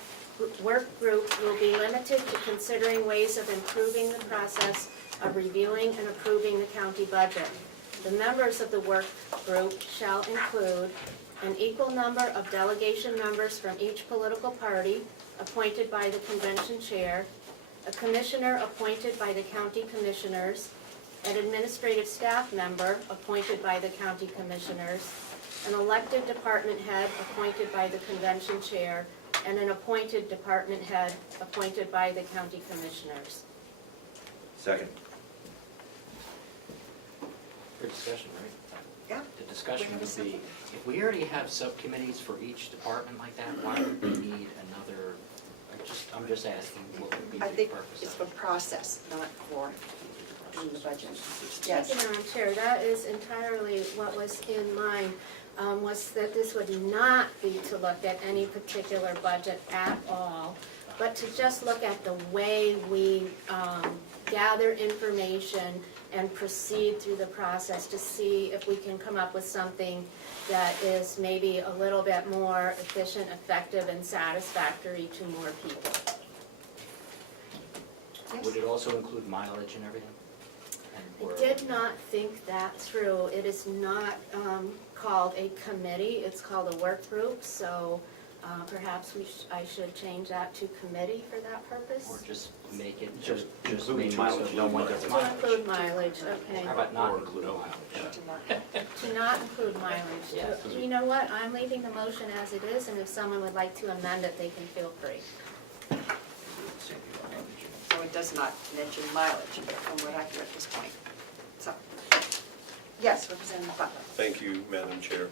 group will be limited to considering ways of improving the process of reviewing and approving the county budget. The members of the work group shall include an equal number of delegation members from each political party appointed by the convention chair, a commissioner appointed by the county commissioners, an administrative staff member appointed by the county commissioners, an elected department head appointed by the convention chair, and an appointed department head appointed by the county commissioners. Second. For discussion, right? Yeah. The discussion would be, if we already have subcommittees for each department like that, why would we need another, I'm just asking what would be I the think purpose it's of for it? process, not for doing the budget. Yes. Thank you, Madam Chair. That is entirely what was in mind, was that this would not be to look at any particular budget at all, but to just look at the way we gather information and proceed through the process to see if we can come up with something that is maybe a little bit more efficient, effective, and satisfactory to more people. Would it also include mileage and everything? I did not think that through. It is not called a committee, it's called a work group, so perhaps I should change that to committee for that purpose. Or just make it, Just just include make mileage. so no one gets To mileage. include mileage, okay. How about not include mileage? To not include mileage. Yes. You know what, I'm leaving the motion as it is, and if someone would like to amend it, they can feel free. So it does not mention mileage from what I hear at this point. So, yes, Representative Butler. Thank you, Madam Chair.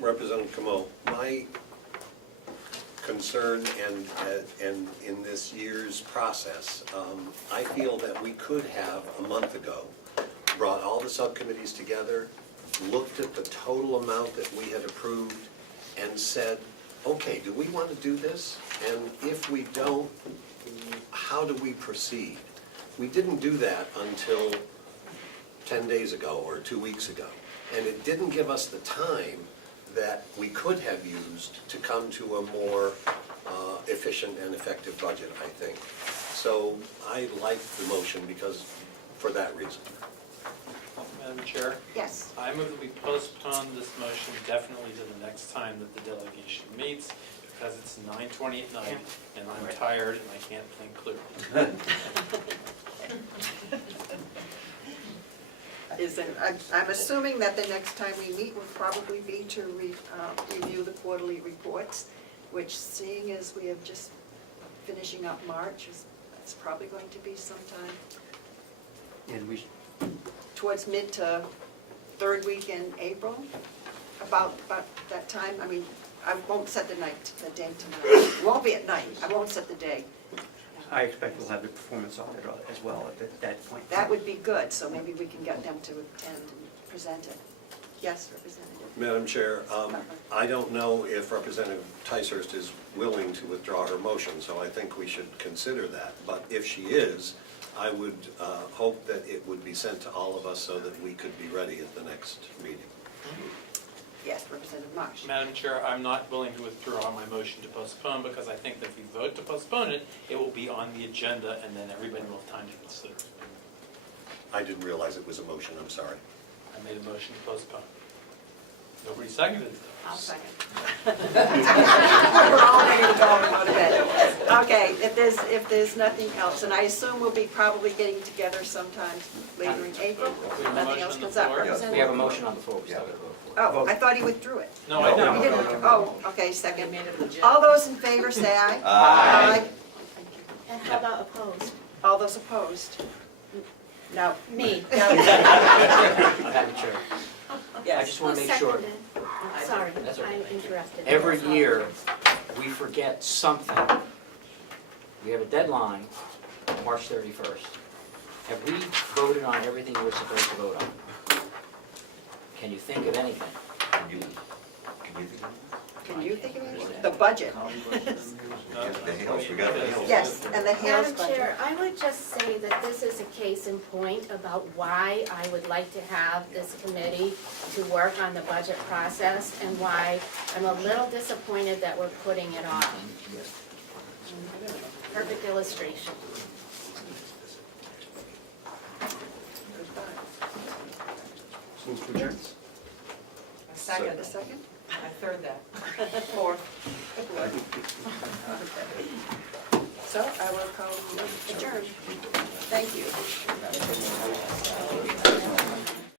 Representative Comeau, my concern and in this year's process, I feel that we could have, a month ago, brought all the subcommittees together, looked at the total amount that we had approved, and said, okay, do we want to do this? And if we don't, how do we proceed? We didn't do that until 10 days ago or 2 weeks ago. And it didn't give us the time that we could have used to come to a more efficient and effective budget, I think. So I like the motion because, for that reason. Madam Chair? Yes. I move that we postpone this motion definitely to the next time that the delegation meets, because it's 9:20 at night, and I'm tired and I can't think clearly. I'm assuming that the next time we meet will probably be to review the quarterly reports, which, seeing as we have just finishing up March, it's probably going to be sometime And we, towards mid to third week in April, about that time. I mean, I won't set the day tonight. It won't be at night. I won't set the day. I expect we'll have the performance audit as well at that point. That would be good, so maybe we can get them to attend and present it. Yes, Representative. Madam Chair, I don't know if Representative Ticehurst is willing to withdraw her motion, so I think we should consider that. But if she is, I would hope that it would be sent to all of us so that we could be ready at the next meeting. Yes, Representative Marsh. Madam Chair, I'm not willing to withdraw my motion to postpone because I think that if we vote to postpone it, it will be on the agenda and then everybody will have time to consider it. I didn't realize it was a motion, I'm sorry. I made a motion to postpone. Nobody seconded it. I'll second. We're all ready to go to bed. Okay, if there's nothing else, and I assume we'll be probably getting together sometime later in April. We have a Nothing else motion on the comes up. floor. Representative? We have a motion on the floor. Yeah. Oh, I thought he withdrew it. No, I He don't. didn't withdraw. Oh, okay, You second. made it legit. All those in favor say aye. Aye. And how about opposed? All those opposed? No. Me. Madam Chair, I Yes. just want Who to make sure, seconded? Sorry, That's okay. I interrupted. every Sorry. year, we forget something. We have a deadline, March 31st. Have we voted on everything we're supposed to vote on? Can you think of anything? Can you think of Can you think of anything? The budget. the Hales, we got the Hales. Yes, and the Hales Madam budget. Chair, I would just say that this is a case in point about why I would like to have this committee to work on the budget process and why I'm a little disappointed that we're putting it off. Perfect illustration. A second. A second? I third that. Fourth. So I will call the meeting adjourned. Thank you.